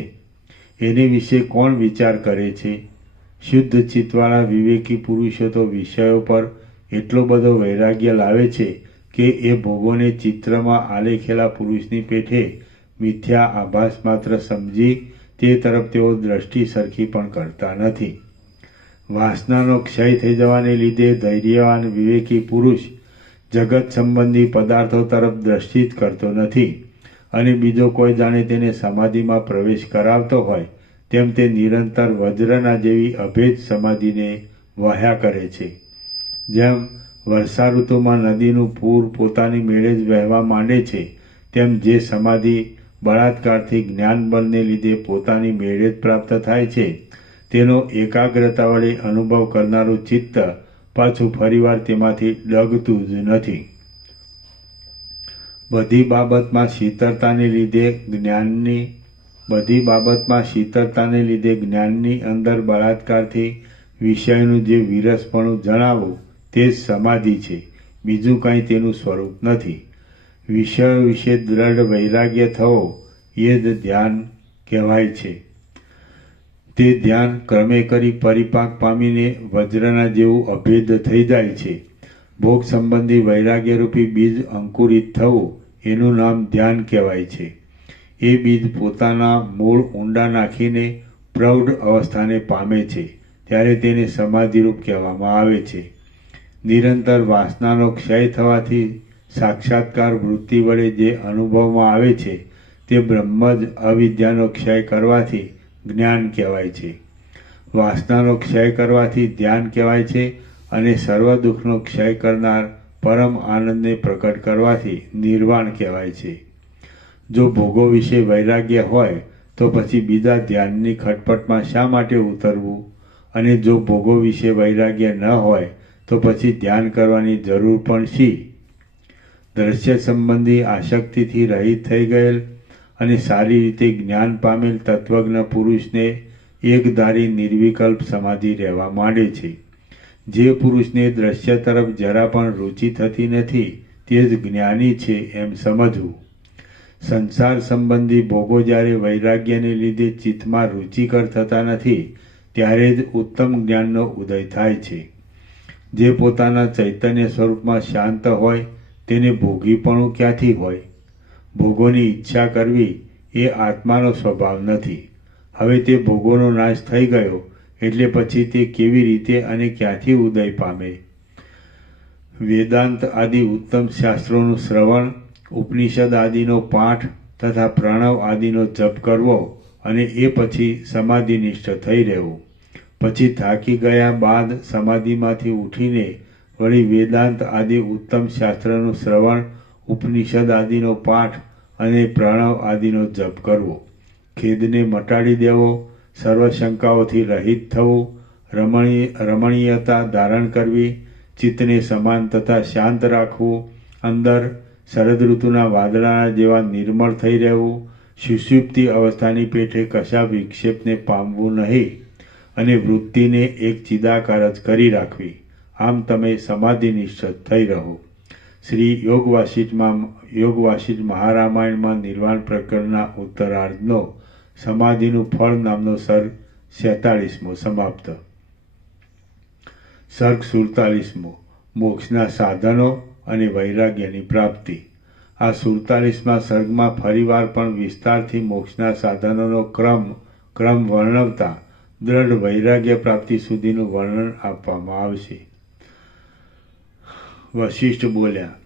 એની વિશે કોણ વિચાર કરે છે? શુદ્ધ ચિત્તવાળા વિવેકી પુરુષો તો વિષયો પર એટલો બધો વૈરાગ્ય લાવે છે કે એ ભોગોને ચિત્રમાં આલેખેલા પુરુષની પેઠે મિથ્યા આભાસ માત્ર સમજી તે તરફ તેઓ દ્રષ્ટિ સરખી પણ કરતા નથી. વાસનાનો ક્ષય થઈ જવાને લીધે ધૈર્યવાન વિવેકી પુરુષ જગત સંબંધી પદાર્થો તરફ દ્રષ્ટિ જ કરતો નથી અને બીજો કોઈ જાણે તેને સમાધિમાં પ્રવેશ કરાવતો હોય તેમ તે નિરંતર વજ્રના જેવી અભેદ સમાધિને વહ્યા કરે છે. જેમ વર્ષા ઋતુમાં નદીનું પૂર પોતાની મેળે જ વહેવા માંડે છે તેમ જે સમાધિ બળાત્કારથી જ્ઞાનબળને લીધે પોતાની મેળે જ પ્રાપ્ત થાય છે તેનો એકાગ્રતા વડે અનુભવ કરનારું ચિત્ત પાછું ફરીવાર તેમાંથી ડગતું જ નથી. બધી બાબતમાં શીતળતાને લીધે જ્ઞાનની અંદર બળાત્કારથી વિષયનું જે વિરસપણું જણાવવું તે જ સમાધિ છે, બીજું કંઈ તેનું સ્વરૂપ નથી. વિષયો વિશે દ્રઢ વૈરાગ્ય થવો એ જ ધ્યાન કહેવાય છે. તે ધ્યાન ક્રમે કરી પરિપાક પામીને વજ્રના જેવું અભેદ થઈ જાય છે. ભોગ સંબંધી વૈરાગ્યરૂપી બીજ અંકુરિત થવું એનું નામ ધ્યાન કહેવાય છે. એ બીજ પોતાના મૂળ ઊંડા નાખીને પ્રૌઢ અવસ્થાને પામે છે ત્યારે તેને સમાધિરૂપ કહેવામાં આવે છે. નિરંતર વાસનાનો ક્ષય થવાથી સાક્ષાત્કાર વૃત્તિ વડે જે અનુભવમાં આવે છે તે બ્રહ્મ જ અવિદ્યાનો ક્ષય કરવાથી જ્ઞાન કહેવાય છે. વાસનાનો ક્ષય કરવાથી ધ્યાન કહેવાય છે અને સર્વ દુઃખનો ક્ષય કરનાર પરમ આનંદને પ્રકટ કરવાથી નિર્વાણ કહેવાય છે. જો ભોગો વિશે વૈરાગ્ય હોય તો પછી બીજા ધ્યાનની ખટપટમાં શા માટે ઉતરવું, અને જો ભોગો વિશે વૈરાગ્ય ન હોય તો પછી ધ્યાન કરવાની જરૂર પણ શી? દ્રશ્ય સંબંધી આસક્તિથી રહિત થઈ ગયેલ અને સારી રીતે જ્ઞાન પામેલ તત્વજ્ઞ પુરુષને એકધારી નિર્વિકલ્પ સમાધિ રહેવા માંડે છે. જે પુરુષને દ્રશ્ય તરફ જરા પણ રુચિ થતી નથી તે જ જ્ઞાની છે એમ સમજવું. સંસાર સંબંધી ભોગો જ્યારે વૈરાગ્યને લીધે ચિત્તમાં રુચિકર થતા નથી ત્યારે જ ઉત્તમ જ્ઞાનનો ઉદય થાય છે. જે પોતાના ચૈતન્ય સ્વરૂપમાં શાંત હોય તેને ભોગીપણું ક્યાંથી હોય? ભોગોની ઈચ્છા કરવી એ આત્માનો સ્વભાવ નથી. હવે તે ભોગોનો નાશ થઈ ગયો એટલે પછી તે કેવી રીતે અને ક્યાંથી ઉદય પામે? વેદાંત આદિ ઉત્તમ શાસ્ત્રોનું શ્રવણ, ઉપનિષદ આદિનો પાઠ તથા પ્રણવ આદિનો જપ કરવો અને એ પછી સમાધિનિષ્ઠ થઈ રહેવું. પછી થાકી ગયા બાદ સમાધિમાંથી ઉઠીને વળી વેદાંત આદિ ઉત્તમ શાસ્ત્રનું શ્રવણ, ઉપનિષદ આદિનો પાઠ અને પ્રણવ આદિનો જપ કરવો. ખેદને મટાડી દેવો, સર્વ શંકાઓથી રહિત થવું, રમણીયતા ધારણ કરવી, ચિત્તને સમાન તથા શાંત રાખવું, અંદર શરદ ઋતુના વાદળાના જેવા નિર્મળ થઈ રહેવું, સુષુપ્તિ અવસ્થાની પેઠે કશા વિક્ષેપને પામવું નહીં અને વૃત્તિને એક ચિદાકાર જ કરી રાખવી. આમ તમે સમાધિનિષ્ઠ થઈ રહો. શ્રી યોગવાસિષ્ઠ મહારામાયણમાં નિર્વાણ પ્રકરણના ઉત્તરાર્ધનો સમાધિનું ફળ નામનો સર્ગ 46મો સમાપ્ત. સર્ગ 47મો મોક્ષના સાધનો અને વૈરાગ્યની પ્રાપ્તિ. આ 47મા સર્ગમાં ફરીવાર પણ વિસ્તારથી મોક્ષના સાધનોનો ક્રમ વર્ણવતા દ્રઢ વૈરાગ્ય પ્રાપ્તિ સુધીનું વર્ણન આપવામાં આવશે. વશિષ્ઠ બોલ્યા,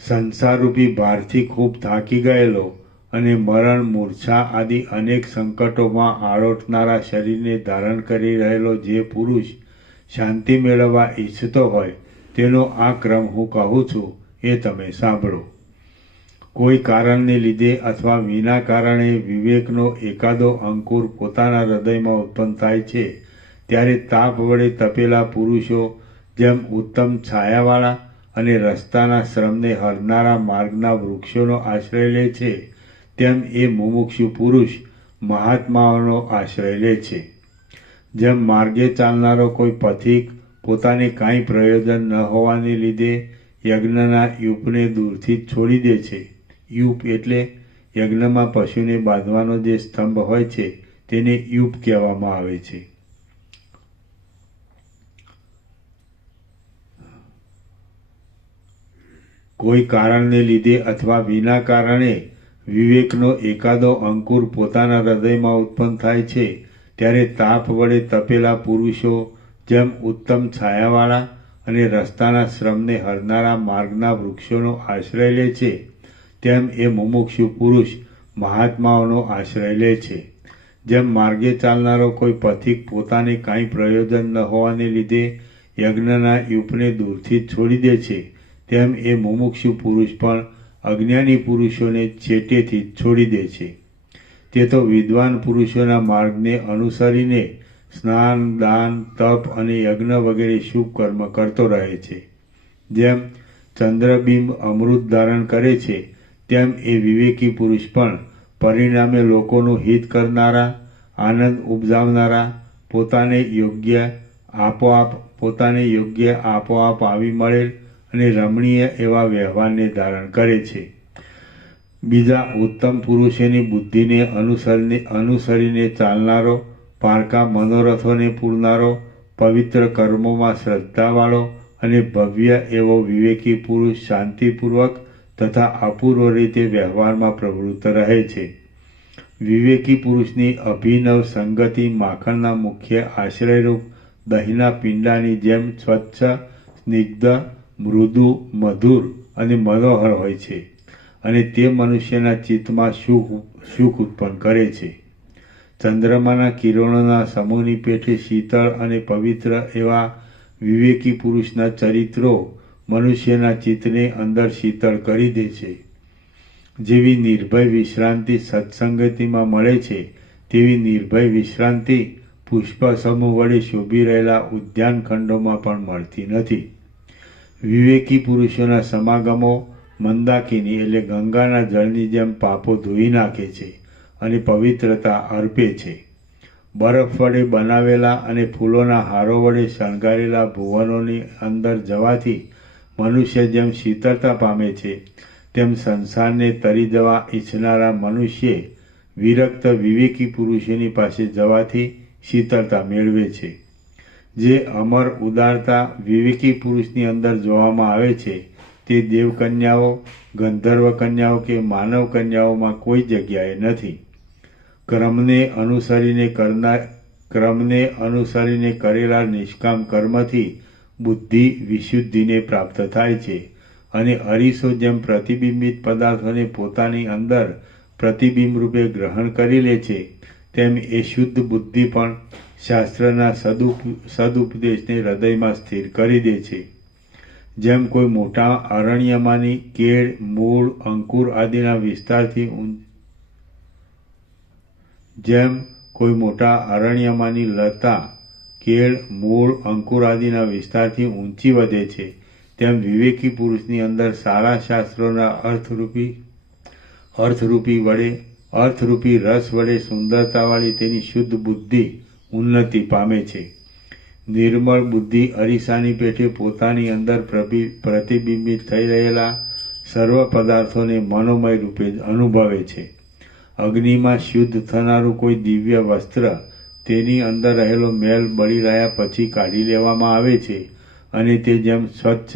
સંસારરૂપી ભારથી ખૂબ થાકી ગયેલો અને મરણ, મૂર્છા આદિ અનેક સંકટોમાં આળોટનારા શરીરને ધારણ કરી રહેલો જે પુરુષ શાંતિ મેળવવા ઈચ્છતો હોય તેનો આ ક્રમ હું કહું છું એ તમે સાંભળો. કોઈ કારણને લીધે અથવા વિના કારણે વિવેકનો એકાદો અંકુર પોતાના હૃદયમાં ઉત્પન્ન થાય છે ત્યારે તાપ વડે તપેલા પુરુષો જેમ ઉત્તમ છાયાવાળા અને રસ્તાના શ્રમને હરનારા માર્ગના વૃક્ષોનો આશ્રય લે છે તેમ એ મુમુક્ષુ પુરુષ મહાત્માઓનો આશ્રય લે છે. જેમ માર્ગે ચાલનારો કોઈ પથિક પોતાને કાંઈ પ્રયોજન ન હોવાને લીધે યજ્ઞના યુપને દૂરથી જ છોડી દે છે. યુપ એટલે યજ્ઞમાં પશુને બાંધવાનો જે સ્તંભ હોય છે તેને યુપ કહેવામાં આવે છે. કોઈ કારણને લીધે અથવા વિના કારણે વિવેકનો એકાદો અંકુર પોતાના હૃદયમાં ઉત્પન્ન થાય છે, ત્યારે તાપ વડે તપેલા પુરુષો જેમ ઉત્તમ છાયાવાળા અને રસ્તાના શ્રમને હરનારા માર્ગના વૃક્ષોનો આશ્રય લે છે, તેમ એ મુમુક્ષુ પુરુષ મહાત્માઓનો આશ્રય લે છે. જેમ માર્ગે ચાલનારો કોઈ પથિક પોતાને કાંઈ પ્રયોજન ન હોવાને લીધે યજ્ઞના યુપને દૂરથી જ છોડી દે છે, તેમ એ મુમુક્ષુ પુરુષ પણ અજ્ઞાની પુરુષોને છેટેથી જ છોડી દે છે. તે તો વિદ્વાન પુરુષોના માર્ગને અનુસરીને સ્નાન, દાન, તપ અને યજ્ઞ વગેરે શુભ કર્મ કરતો રહે છે. જેમ ચંદ્રબિંબ અમૃત ધારણ કરે છે, તેમ એ વિવેકી પુરુષ પણ પરિણામે લોકોનું હિત કરનારા, આનંદ ઉપજાવનારા, પોતાને યોગ્ય આપોઆપ આવી મળેલ અને રમણીય એવા વ્યવહારને ધારણ કરે છે. બીજા ઉત્તમ પુરુષોની બુદ્ધિને અનુસરીને ચાલનારો, પારકા મનોરથોને પૂરનારો, પવિત્ર કર્મોમાં શ્રદ્ધાવાળો અને ભવ્ય એવો વિવેકી પુરુષ શાંતિપૂર્વક તથા અપૂર્વ રીતે વ્યવહારમાં પ્રવૃત્ત રહે છે. વિવેકી પુરુષની અભિનવ સંગતિ માખણના મુખ્ય આશ્રયરૂપ દહીંના પિંડાની જેમ સ્વચ્છ, સ્નિગ્ધ, મૃદુ, મધુર અને મનોહર હોય છે અને તે મનુષ્યના ચિત્તમાં સુખ ઉત્પન્ન કરે છે. ચંદ્રમાના કિરણોના સમૂહની પેઠે શીતળ અને પવિત્ર એવા વિવેકી પુરુષના ચરિત્રો મનુષ્યના ચિત્તને અંદર શીતળ કરી દે છે. જેવી નિર્ભય વિશ્રાંતિ સત્સંગતિમાં મળે છે, તેવી નિર્ભય વિશ્રાંતિ પુષ્પ સમૂહ વડે શોભી રહેલા ઉદ્યાન ખંડોમાં પણ મળતી નથી. વિવેકી પુરુષોના સમાગમો મંદાકિની એટલે ગંગાના જળની જેમ પાપો ધોઈ નાખે છે અને પવિત્રતા અર્પે છે. બરફ વડે બનાવેલા અને ફૂલોના હારો વડે શણગારેલા ભુવનોની અંદર જવાથી મનુષ્ય જેમ શીતળતા પામે છે, તેમ સંસારને તરી જવા ઈચ્છનારા મનુષ્ય વિરક્ત વિવેકી પુરુષોની પાસે જવાથી શીતળતા મેળવે છે. જે અમર ઉદારતા વિવેકી પુરુષની અંદર જોવામાં આવે છે, તે દેવકન્યાઓ, ગંધર્વ કન્યાઓ કે માનવ કન્યાઓમાં કોઈ જગ્યાએ નથી. ક્રમને અનુસરીને કરેલા નિષ્કામ કર્મથી બુદ્ધિ વિશુદ્ધિને પ્રાપ્ત થાય છે અને અરીસો જેમ પ્રતિબિંબિત પદાર્થોને પોતાની અંદર પ્રતિબિંબ રૂપે ગ્રહણ કરી લે છે, તેમ એ શુદ્ધ બુદ્ધિ પણ શાસ્ત્રના સદુપદેશને હૃદયમાં સ્થિર કરી દે છે. જેમ કોઈ મોટા અરણ્યમાંની કેળ, મૂળ, અંકુર આદિના વિસ્તારથી લતા, કેળ, મૂળ, અંકુર આદિના વિસ્તારથી ઊંચી વધે છે, તેમ વિવેકી પુરુષની અંદર સારા શાસ્ત્રોના અર્થરૂપી રસ વડે સુંદરતાવાળી તેની શુદ્ધ બુદ્ધિ ઉન્નતિ પામે છે. નિર્મળ બુદ્ધિ અરીસાની પેઠે પોતાની અંદર પ્રતિબિંબિત થઈ રહેલા સર્વ પદાર્થોને મનોમય રૂપે જ અનુભવે છે. અગ્નિમાં શુદ્ધ થનારું કોઈ દિવ્ય વસ્ત્ર તેની અંદર રહેલો મેલ બળી રહ્યા પછી કાઢી લેવામાં આવે છે અને તે જેમ સ્વચ્છ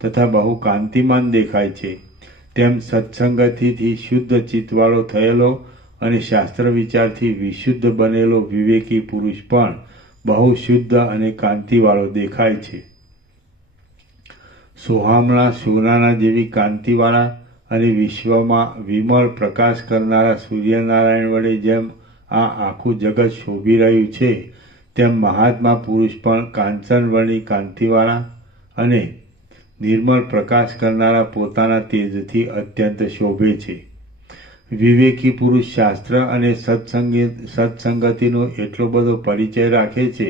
તથા બહુ કાંતિમાન દેખાય છે, તેમ સત્સંગતિથી શુદ્ધ ચિત્તવાળો થયેલો અને શાસ્ત્ર વિચારથી વિશુદ્ધ બનેલો વિવેકી પુરુષ પણ બહુ શુદ્ધ અને કાંતિવાળો દેખાય છે. સોહામણા સોનાના જેવી કાંતિવાળા અને વિશ્વમાં વિમળ પ્રકાશ કરનારા સૂર્યનારાયણ વડે જેમ આ આખું જગત શોભી રહ્યું છે, તેમ મહાત્મા પુરુષ પણ કાંચનવર્ણી કાંતિવાળા અને નિર્મળ પ્રકાશ કરનારા પોતાના તેજથી અત્યંત શોભે છે. વિવેકી પુરુષ શાસ્ત્ર અને સત્સંગતિનો એટલો બધો પરિચય રાખે છે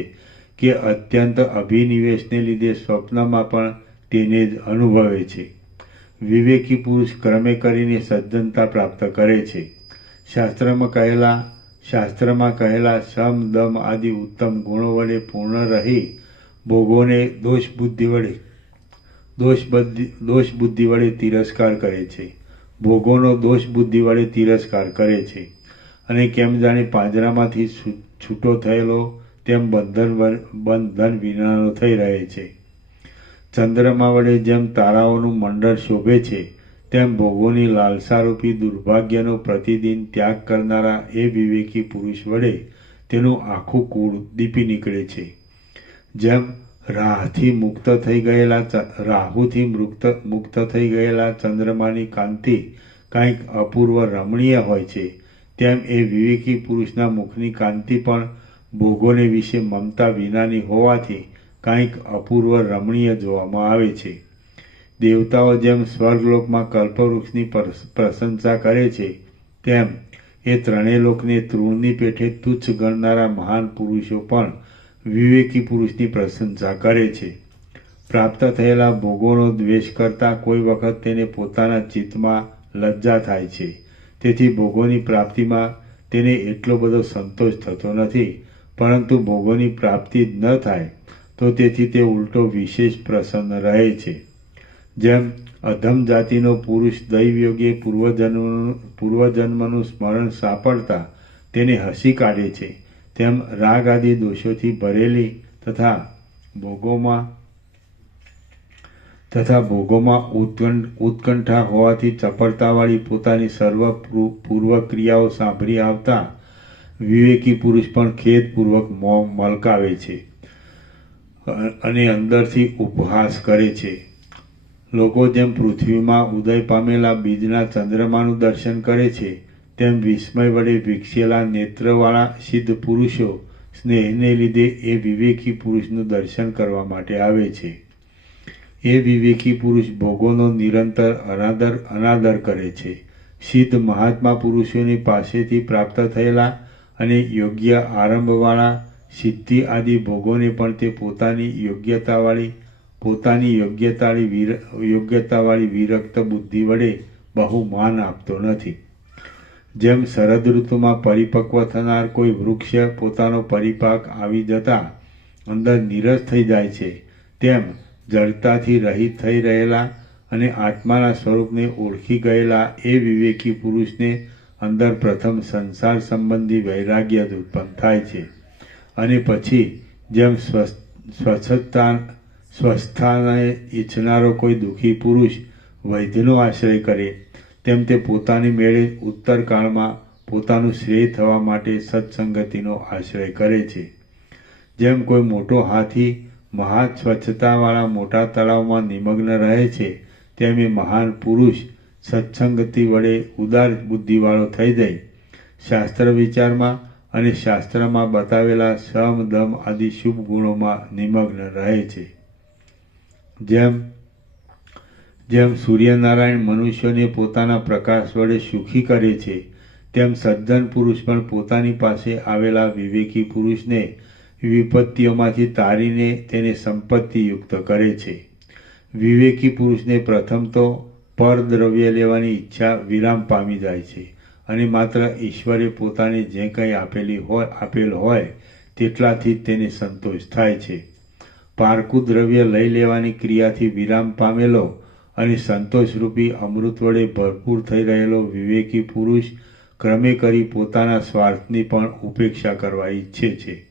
કે અત્યંત અભિનિવેશને લીધે સ્વપ્નમાં પણ તેને જ અનુભવે છે. વિવેકી પુરુષ ક્રમે કરીને સજ્જનતા પ્રાપ્ત કરે છે. શાસ્ત્રમાં કહેલા શમ, દમ આદિ ઉત્તમ ગુણો વડે પૂર્ણ રહી ભોગોને દોષ બુદ્ધિ વડે તિરસ્કાર કરે છે. ભોગોનો દોષ બુદ્ધિ વડે તિરસ્કાર કરે છે અને કેમ જાણે પાંજરામાંથી છૂટો થયેલો તેમ બંધન વિનાનો થઈ રહે છે. ચંદ્રમા વડે જેમ તારાઓનું મંડળ શોભે છે, તેમ ભોગોની લાલસારૂપી દુર્ભાગ્યનો પ્રતિદિન ત્યાગ કરનારા એ વિવેકી પુરુષ વડે તેનું આખું કુળ દીપી નીકળે છે. જેમ રાહુથી મુક્ત થઈ ગયેલા ચંદ્રમાની કાંતિ કાંઈક અપૂર્વ રમણીય હોય છે, તેમ એ વિવેકી પુરુષના મુખની કાંતિ પણ ભોગોને વિશે મમતા વિનાની હોવાથી કાંઈક અપૂર્વ રમણીય જોવામાં આવે છે. દેવતાઓ જેમ સ્વર્ગલોકમાં કલ્પવૃક્ષની પ્રશંસા કરે છે, તેમ એ ત્રણેય લોકને તૃણની પેઠે તુચ્છ ગણનારા મહાન પુરુષો પણ વિવેકી પુરુષની પ્રશંસા કરે છે. પ્રાપ્ત થયેલા ભોગોનો દ્વેષ કરતા કોઈ વખત તેને પોતાના ચિત્તમાં લજ્જા થાય છે. તેથી ભોગોની પ્રાપ્તિમાં તેને એટલો બધો સંતોષ થતો નથી, પરંતુ ભોગોની પ્રાપ્તિ જ ન થાય તો તેથી તે ઉલટો વિશેષ પ્રસન્ન રહે છે. જેમ અધમ જાતિનો પુરુષ દૈવયોગે પૂર્વજન્મનું સ્મરણ સાંપડતા તેને હસી કાઢે છે, તેમ રાગ આદિ દોષોથી ભરેલી તથા ભોગોમાં ઉત્કંઠા હોવાથી ચપળતાવાળી પોતાની સર્વ પૂર્વ ક્રિયાઓ સાંભળી આવતા વિવેકી પુરુષ પણ ખેદપૂર્વક મોં મલકાવે છે અને અંદરથી ઉપહાસ કરે છે. લોકો જેમ પૃથ્વીમાં ઉદય પામેલા બીજના ચંદ્રમાનું દર્શન કરે છે, તેમ વિસ્મય વડે વિકસેલા નેત્રવાળા સિદ્ધ પુરુષો સ્નેહને લીધે એ વિવેકી પુરુષનું દર્શન કરવા માટે આવે છે. એ વિવેકી પુરુષ ભોગોનો નિરંતર અનાદર કરે છે. સિદ્ધ મહાત્મા પુરુષોની પાસેથી પ્રાપ્ત થયેલા અને યોગ્ય આરંભવાળા સિદ્ધિ આદિ ભોગોને પણ તે પોતાની યોગ્યતાવાળી વિરક્ત બુદ્ધિ વડે બહુ માન આપતો નથી. જેમ શરદ ઋતુમાં પરિપક્વ થનાર કોઈ વૃક્ષ પોતાનો પરિપાક આવી જતા અંદર નીરસ થઈ જાય છે, તેમ જડતાથી રહિત થઈ રહેલા અને આત્માના સ્વરૂપને ઓળખી ગયેલા એ વિવેકી પુરુષને અંદર પ્રથમ સંસાર સંબંધી વૈરાગ્ય ઉત્પન્ન થાય છે, અને પછી જેમ સ્વસ્થાને ઈચ્છનારો કોઈ દુઃખી પુરુષ વૈદ્યનો આશ્રય કરે, તેમ તે પોતાની મેળે ઉત્તરકાળમાં પોતાનું શ્રેય થવા માટે સત્સંગતિનો આશ્રય કરે છે. જેમ કોઈ મોટો હાથી મહા સ્વચ્છતાવાળા મોટા તળાવમાં નિમગ્ન રહે છે, તેમ એ મહાન પુરુષ સત્સંગતિ વડે ઉદાર બુદ્ધિવાળો થઈ જાય શાસ્ત્ર વિચારમાં અને શાસ્ત્રમાં બતાવેલા સમ દમ આદિ શુભ ગુણોમાં નિમગ્ન રહે છે. જેમ સૂર્યનારાયણ મનુષ્યોને પોતાના પ્રકાશ વડે સુખી કરે છે, તેમ સજ્જન પુરુષ પણ પોતાની પાસે આવેલા વિવેકી પુરુષને વિપત્તિઓમાંથી તારીને તેને સંપત્તિયુક્ત કરે છે. વિવેકી પુરુષને પ્રથમ તો પરદ્રવ્ય લેવાની ઈચ્છા વિરામ પામી જાય છે અને માત્ર ઈશ્વરે પોતાને જે કંઈ આપેલ હોય તેટલાથી જ તેને સંતોષ થાય છે. પારકું દ્રવ્ય લઈ લેવાની ક્રિયાથી વિરામ પામેલો અને સંતોષરૂપી અમૃત વડે ભરપૂર થઈ રહેલો વિવેકી પુરુષ ક્રમે કરી પોતાના સ્વાર્થની પણ ઉપેક્ષા કરવા ઈચ્છે છે.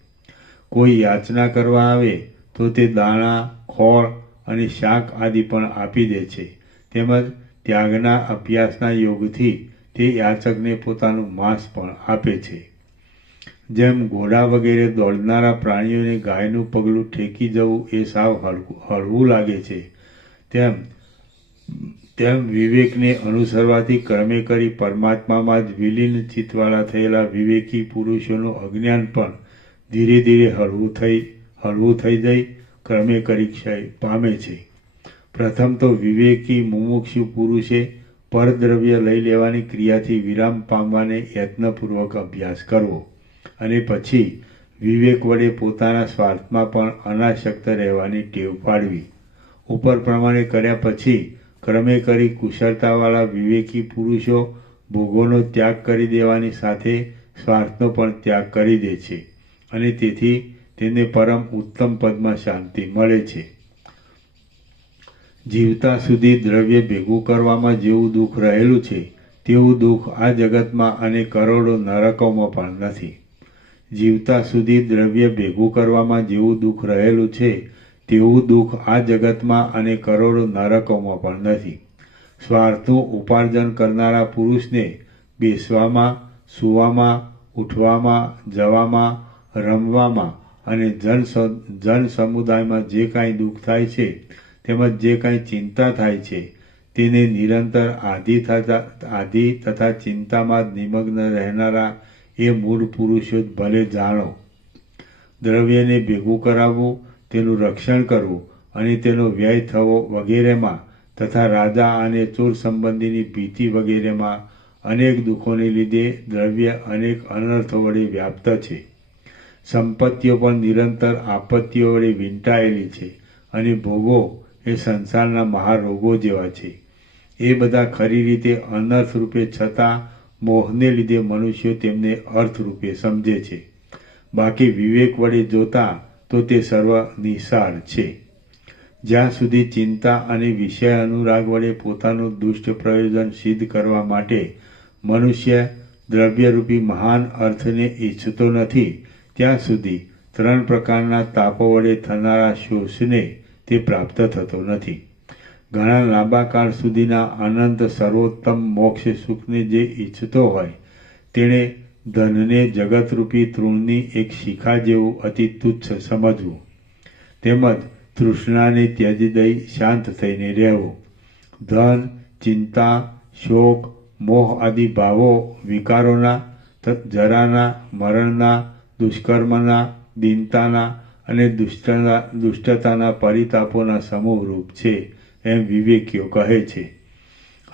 કોઈ યાચના કરવા આવે તો તે દાણા, ખોળ અને શાક આદિ પણ આપી દે છે. તેમજ ત્યાગના અભ્યાસના યોગથી તે યાચકને પોતાનું માંસ પણ આપે છે. જેમ ઘોડા વગેરે દોડનારા પ્રાણીઓને ગાયનું પગલું ઠેકી જવું એ સાવ હળવું લાગે છે, તેમ વિવેકને અનુસરવાથી ક્રમે કરી પરમાત્મામાં જ વિલીન ચિત્તવાળા થયેલા વિવેકી પુરુષોનું અજ્ઞાન પણ ધીરે ધીરે હળવું થઈ જઈ ક્રમે કરી ક્ષય પામે છે. પ્રથમ તો વિવેકી મુમુક્ષુ પુરુષે પરદ્રવ્ય લઈ લેવાની ક્રિયાથી વિરામ પામવાને યત્નપૂર્વક અભ્યાસ કરવો અને પછી વિવેક વડે પોતાના સ્વાર્થમાં પણ અનાસક્ત રહેવાની ટેવ પાડવી. ઉપર પ્રમાણે કર્યા પછી ક્રમે કરી કુશળતાવાળા વિવેકી પુરુષો ભોગોનો ત્યાગ કરી દેવાની સાથે સ્વાર્થનો પણ ત્યાગ કરી દે છે અને તેથી તેને પરમ ઉત્તમ પદમાં શાંતિ મળે છે. જીવતા સુધી દ્રવ્ય ભેગું કરવામાં જેવું દુઃખ રહેલું છે, તેવું દુઃખ આ જગતમાં અને કરોડો નરકોમાં પણ નથી. જીવતા સુધી દ્રવ્ય ભેગું કરવામાં જેવું દુઃખ રહેલું છે, તેવું દુઃખ આ જગતમાં અને કરોડો નરકોમાં પણ નથી. સ્વાર્થનું ઉપાર્જન કરનારા પુરુષને બેસવામાં, સૂવામાં, ઉઠવામાં, જવામાં, રમવામાં અને જન સમુદાયમાં જે કાંઈ દુઃખ થાય છે તેમજ જે કાંઈ ચિંતા થાય છે તેને નિરંતર આધિ તથા ચિંતામાં નિમગ્ન રહેનારા એ મૂળ પુરુષો જ ભલે જાણો. દ્રવ્યને ભેગું કરાવવું, તેનું રક્ષણ કરવું અને તેનો વ્યય થવો વગેરેમાં તથા રાજા અને ચોર સંબંધીની ભીતિ વગેરેમાં અનેક દુઃખોને લીધે દ્રવ્ય અનેક અનર્થો વડે વ્યાપ્ત છે. સંપત્તિઓ પણ નિરંતર આપત્તિઓ વડે વીંટાયેલી છે અને ભોગો એ સંસારના મહારોગો જેવા છે. એ બધા ખરી રીતે અનર્થ રૂપે છતાં મોહને લીધે મનુષ્યો તેમને અર્થરૂપે સમજે છે. બાકી વિવેક વડે જોતા તો તે સર્વ નિસાર છે. જ્યાં સુધી ચિંતા અને વિષય અનુરાગ વડે પોતાનું દુષ્ટ પ્રયોજન સિદ્ધ કરવા માટે મનુષ્ય દ્રવ્યરૂપી મહાન અર્થને ઈચ્છતો નથી, ત્યાં સુધી 3 પ્રકારના તાપો વડે થનારા શોષને તે પ્રાપ્ત થતો નથી. ઘણા લાંબા કાળ સુધીના અનંત સર્વોત્તમ મોક્ષ સુખને જે ઈચ્છતો હોય તેણે ધનને જગતરૂપી તૃણની એક શિખા જેવું અતિ તુચ્છ સમજવું, તેમજ તૃષ્ણાને ત્યજી દઈ શાંત થઈને રહેવું. ધન, ચિંતા, શોક, મોહ આદિ ભાવો વિકારોના, જરાના, મરણના, દુષ્કર્મના, દીનતાના અને દુષ્ટતાના પરિતાપોના સમૂહરૂપ છે એમ વિવેકીઓ કહે છે.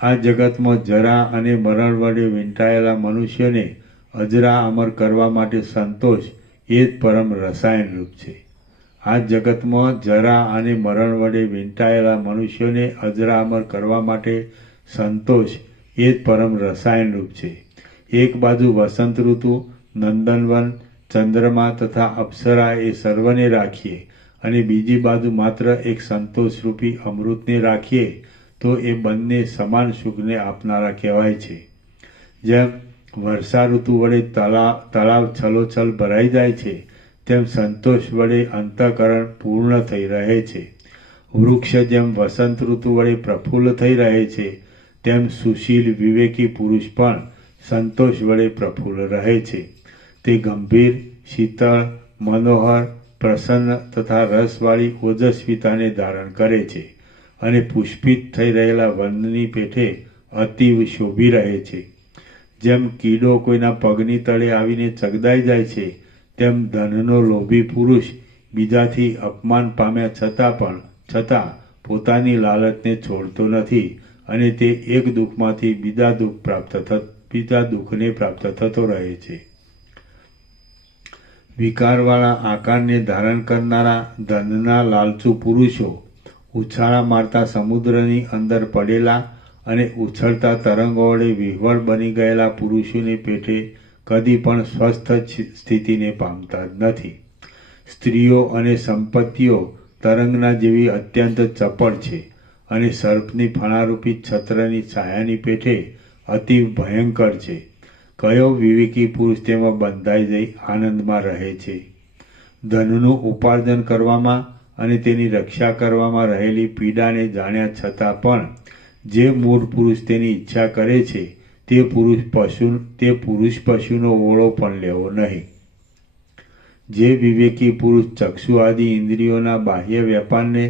આ જગતમાં જરા અને મરણ વડે વીંટાયેલા મનુષ્યને અજરા અમર કરવા માટે સંતોષ એ જ પરમ રસાયણરૂપ છે. આ જગતમાં જરા અને મરણ વડે વીંટાયેલા મનુષ્યોને અજરા અમર કરવા માટે સંતોષ એ જ પરમ રસાયણરૂપ છે. એક બાજુ વસંત ઋતુ, નંદનવન, ચંદ્રમા તથા અપ્સરા એ સર્વને રાખીએ અને બીજી બાજુ માત્ર એક સંતોષરૂપી અમૃતને રાખીએ તો એ બંને સમાન સુખને આપનારા કહેવાય છે. જેમ વર્ષા ઋતુ વડે તળાવ છલોછલ ભરાઈ જાય છે તેમ સંતોષ વડે અંતઃકરણ પૂર્ણ થઈ રહે છે. વૃક્ષ જેમ વસંત ઋતુ વડે પ્રફુલ્લ થઈ રહે છે તેમ સુશીલ વિવેકી પુરુષ પણ સંતોષ વડે પ્રફુલ્લ રહે છે. તે ગંભીર, શીતળ, મનોહર, પ્રસન્ન તથા રસવાળી ઓજસ્વીતાને ધારણ કરે છે અને પુષ્પિત થઈ રહેલા વનની પેઠે અતિવ શોભી રહે છે. જેમ કીડો કોઈના પગની તળે આવીને ચગદાઈ જાય છે તેમ ધનનો લોભી પુરુષ બીજાથી અપમાન પામ્યા છતાં પોતાની લાલચને છોડતો નથી અને તે એક દુઃખમાંથી બીજા દુઃખને પ્રાપ્ત થતો રહે છે. વિકારવાળા આકારને ધારણ કરનારા ધનના લાલચુ પુરુષો ઉછાળા મારતા સમુદ્રની અંદર પડેલા અને ઉછળતા તરંગો વડે વિહ્વળ બની ગયેલા પુરુષોને પેટે કદી પણ સ્વસ્થ સ્થિતિને પામતા જ નથી. સ્ત્રીઓ અને સંપત્તિઓ તરંગના જેવી અત્યંત ચપળ છે અને સર્પની ફણારૂપી છત્રની છાયાની પેઠે અતિ ભયંકર છે. કયો વિવેકી પુરુષ તેમાં બંધાઈ જઈ આનંદમાં રહે છે? ધનનું ઉપાર્જન કરવામાં અને તેની રક્ષા કરવામાં રહેલી પીડાને જાણ્યા છતાં પણ જે મૂળ પુરુષ તેની ઈચ્છા કરે છે તે પુરુષ પશુનો ઓળો પણ લેવો નહીં. જે વિવેકી પુરુષ ચક્ષુ આદિ ઇન્દ્રિયોના બાહ્ય વ્યાપારને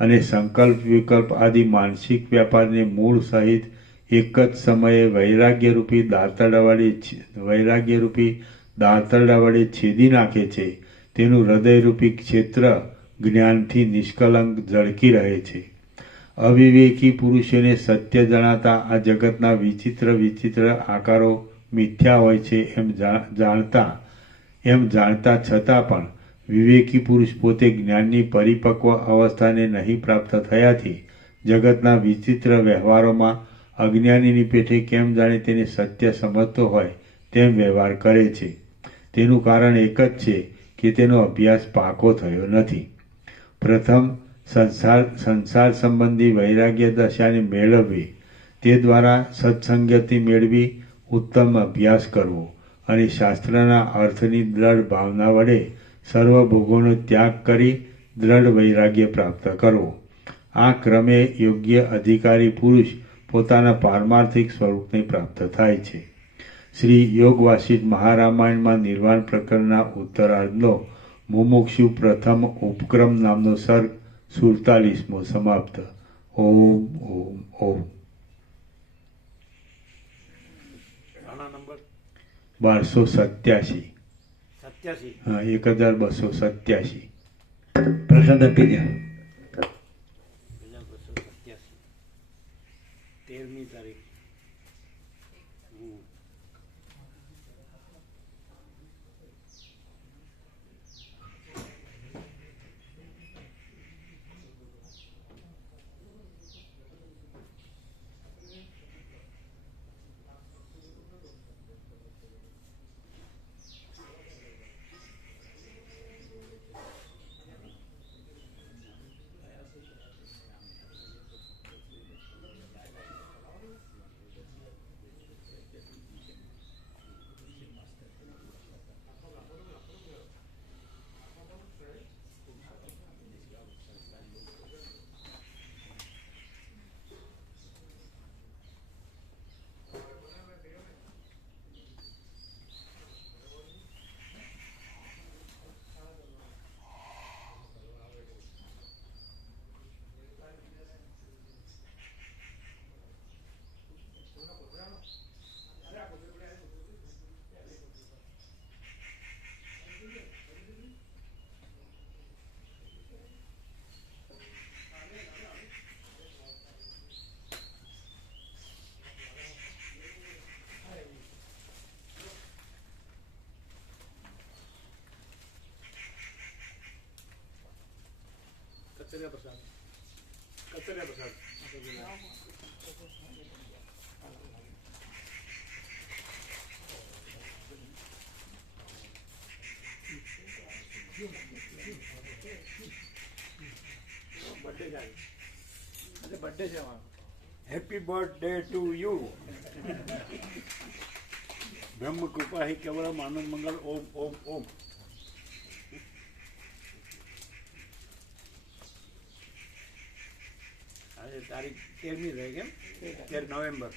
અને સંકલ્પ વિકલ્પ આદિ માનસિક વ્યાપારને મૂળ સહિત એક જ સમયે વૈરાગ્યરૂપી દાંતરડા વડે છેદી નાખે છે તેનું હૃદયરૂપી ક્ષેત્ર જ્ઞાનથી નિષ્કલંક ઝળકી રહે છે. અવિવેકી પુરુષોને સત્ય જણાતા આ જગતના વિચિત્ર આકારો મિથ્યા હોય છે એમ જાણતા છતાં પણ વિવેકી પુરુષ પોતે જ્ઞાનની પરિપક્વ અવસ્થાને નહીં પ્રાપ્ત થયાથી જગતના વિચિત્ર વ્યવહારોમાં અજ્ઞાનીની પેઠે કેમ જાણે તેને સત્ય સમજતો હોય તેમ વ્યવહાર કરે છે. તેનું કારણ એક જ છે કે તેનો અભ્યાસ પાકો થયો નથી. પ્રથમ સંસાર સંબંધી વૈરાગ્ય દશાને મેળવવી, તે દ્વારા સત્સંગતિ મેળવી ઉત્તમ અભ્યાસ કરવો અને શાસ્ત્રના અર્થની દ્રઢ ભાવના વડે સર્વ ભોગોનો ત્યાગ કરી દ્રઢ વૈરાગ્ય પ્રાપ્ત કરવો. આ ક્રમે યોગ્ય અધિકારી પુરુષ પોતાના પારમાર્થિક સ્વરૂપને પ્રાપ્ત થાય છે. શ્રી યોગ વાસિષ્ઠ મહારામાયણમાં નિર્વાણ પ્રકરણના ઉત્તરાર્ધનો મુમુક્ષુ પ્રથમ ઉપક્રમ નામનો સર્ગ 47મો સમાપ્ત. ઓમ ઓમ ઓમ. 1287. હા, 1287. પ્રસાદ આપી દો. 13મી તારીખ. કચરિયા પ્રસાદ. બર્થડે છે. Happy birthday to you. બ્રહ્મ કૃપા હિ કેવલમ આનંદ મંગલ. ઓમ ઓમ ઓમ. આજે તારીખ 13મી રહે કેમ? 13 નવેમ્બર.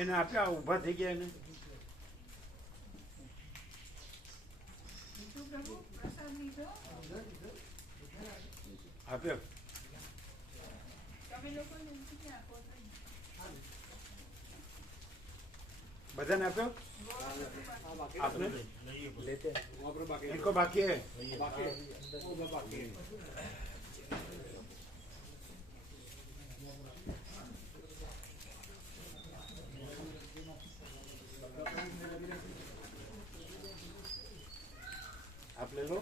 એને આપ્યા, ઊભા થઈ ગયા એને. આપ્યો. બધાને આપ્યો. આપને इनको बाकी है. आप ले लो.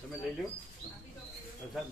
તમે લઈ લો પ્રસાદ.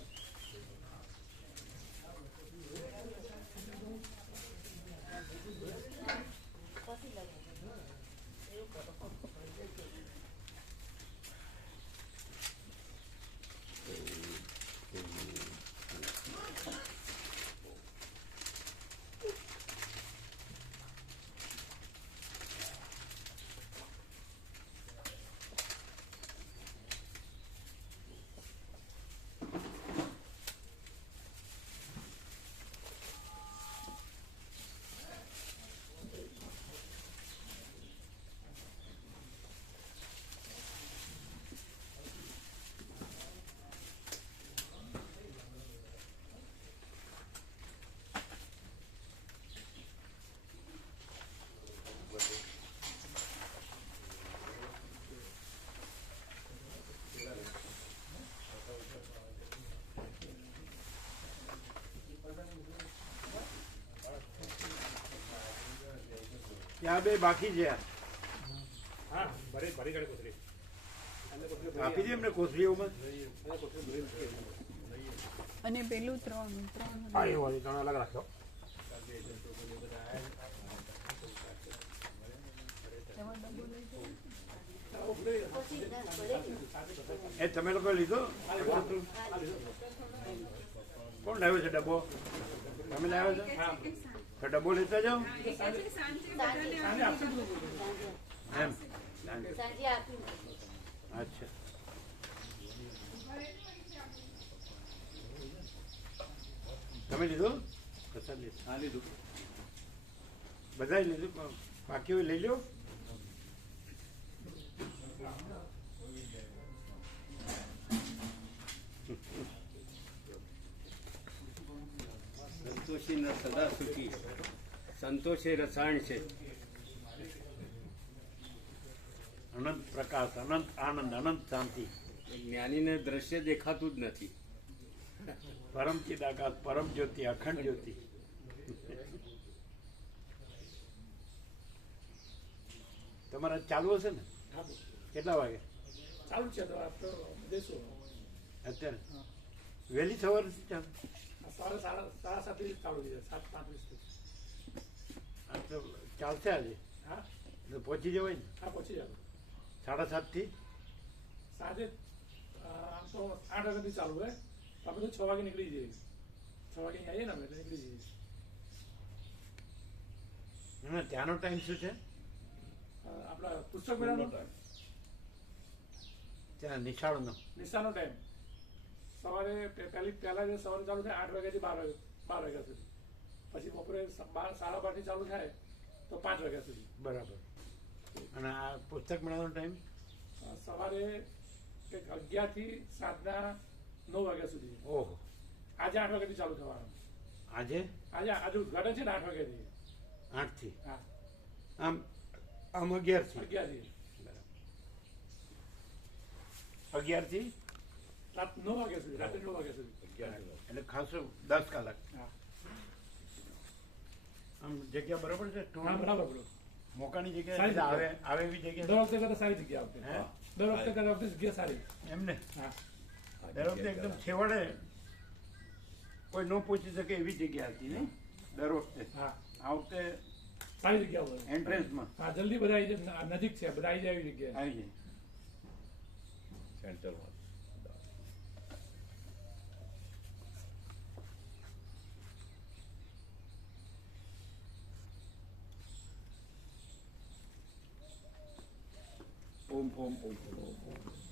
ત્યાં બે બાકી છે હા ભરી ભરી કાઢી કોથળી આપી દે એમને કોથળીઓમાં અને પેલું ત્રણ હા એ વાળી ત્રણ અલગ રાખ્યો એ તમે લોકો લીધો કોણ લાવ્યો છે ડબ્બો તમે લાવ્યો છો તો ડબ્બો લેતા જાઓ એમ અચ્છા તમે લીધો પ્રસાદ લીધો હા લીધું બધા લીધું બાકી હોય લઈ લો સંતોષી ન સદા સુખી સંતોષે રસાયણ છે અનંત પ્રકાશ અનંત આનંદ અનંત શાંતિ જ્ઞાનીને દ્રશ્ય દેખાતું જ નથી પરમ ચિદાકાશ પરમ જ્યોતિ અખંડ જ્યોતિ તમારે ચાલુ હશે ને કેટલા વાગે ચાલુ છે તો આપ તો દેશું અત્યારે વહેલી સવારે ચાલુ સવારે સાડા સાતથી ચાલુ થઈ જાય 7:35 આ તો ચાલશે આજે હા એટલે પહોંચી જવાય ને હા પહોંચી જાવ 7:30 સાંજે આમ તો 8 વાગ્યાથી ચાલુ હોય તો આપણે તો 6 વાગે નીકળી જઈએ 6 વાગે આવીએ ને અમે એટલે નીકળી જઈએ ના ત્યાંનો ટાઈમ શું છે આપણા પુસ્તક મેળાનો ત્યાં નિશાળનો નિશાનો ટાઈમ સવારે પહેલા જે સવારે ચાલુ થાય 8 વાગ્યાથી 12 વાગ્યા સુધી પછી બપોરે 12:30 ચાલુ થાય તો 5 વાગ્યા સુધી બરાબર અને આ પુસ્તક મેળાનો ટાઈમ સવારે કંઈક 11 થી સાંજના 9 વાગ્યા સુધી ઓહો આજે 8 વાગ્યાથી ચાલુ થવાનું આજે આજે ઉદઘાટન છે ને 8 વાગ્યાથી 8 થી હા આમ આમ 11 થી 11 થી 11 થી રાત 9 વાગ્યા સુધી રાત્રે 9 વાગ્યા સુધી એટલે ખાસું 10 કલાક હા આમ જગ્યા બરાબર છે હા બરાબર બોલો મોકાની સારી જગ્યા જગ્યા. આવે આવે એવી દર જગ્યા વખતે કરતા સારી જગ્યા આવતી હે? દર વખતે કરતા વખતે જગ્યા સારી એમને હા દર વખતે એકદમ છેવાડે કોઈ ન પહોંચી શકે એવી જગ્યા હતી ને દર વખતે હા આ વખતે સારી જગ્યા હોય એન્ટ્રન્સમાં હા જલ્દી બધા આવી જાય નજીક છે બધા આવી જાય એવી જગ્યા આવી જાય સેન્ટર ઓમ ઓમ ઓમ ઓમ ઓમ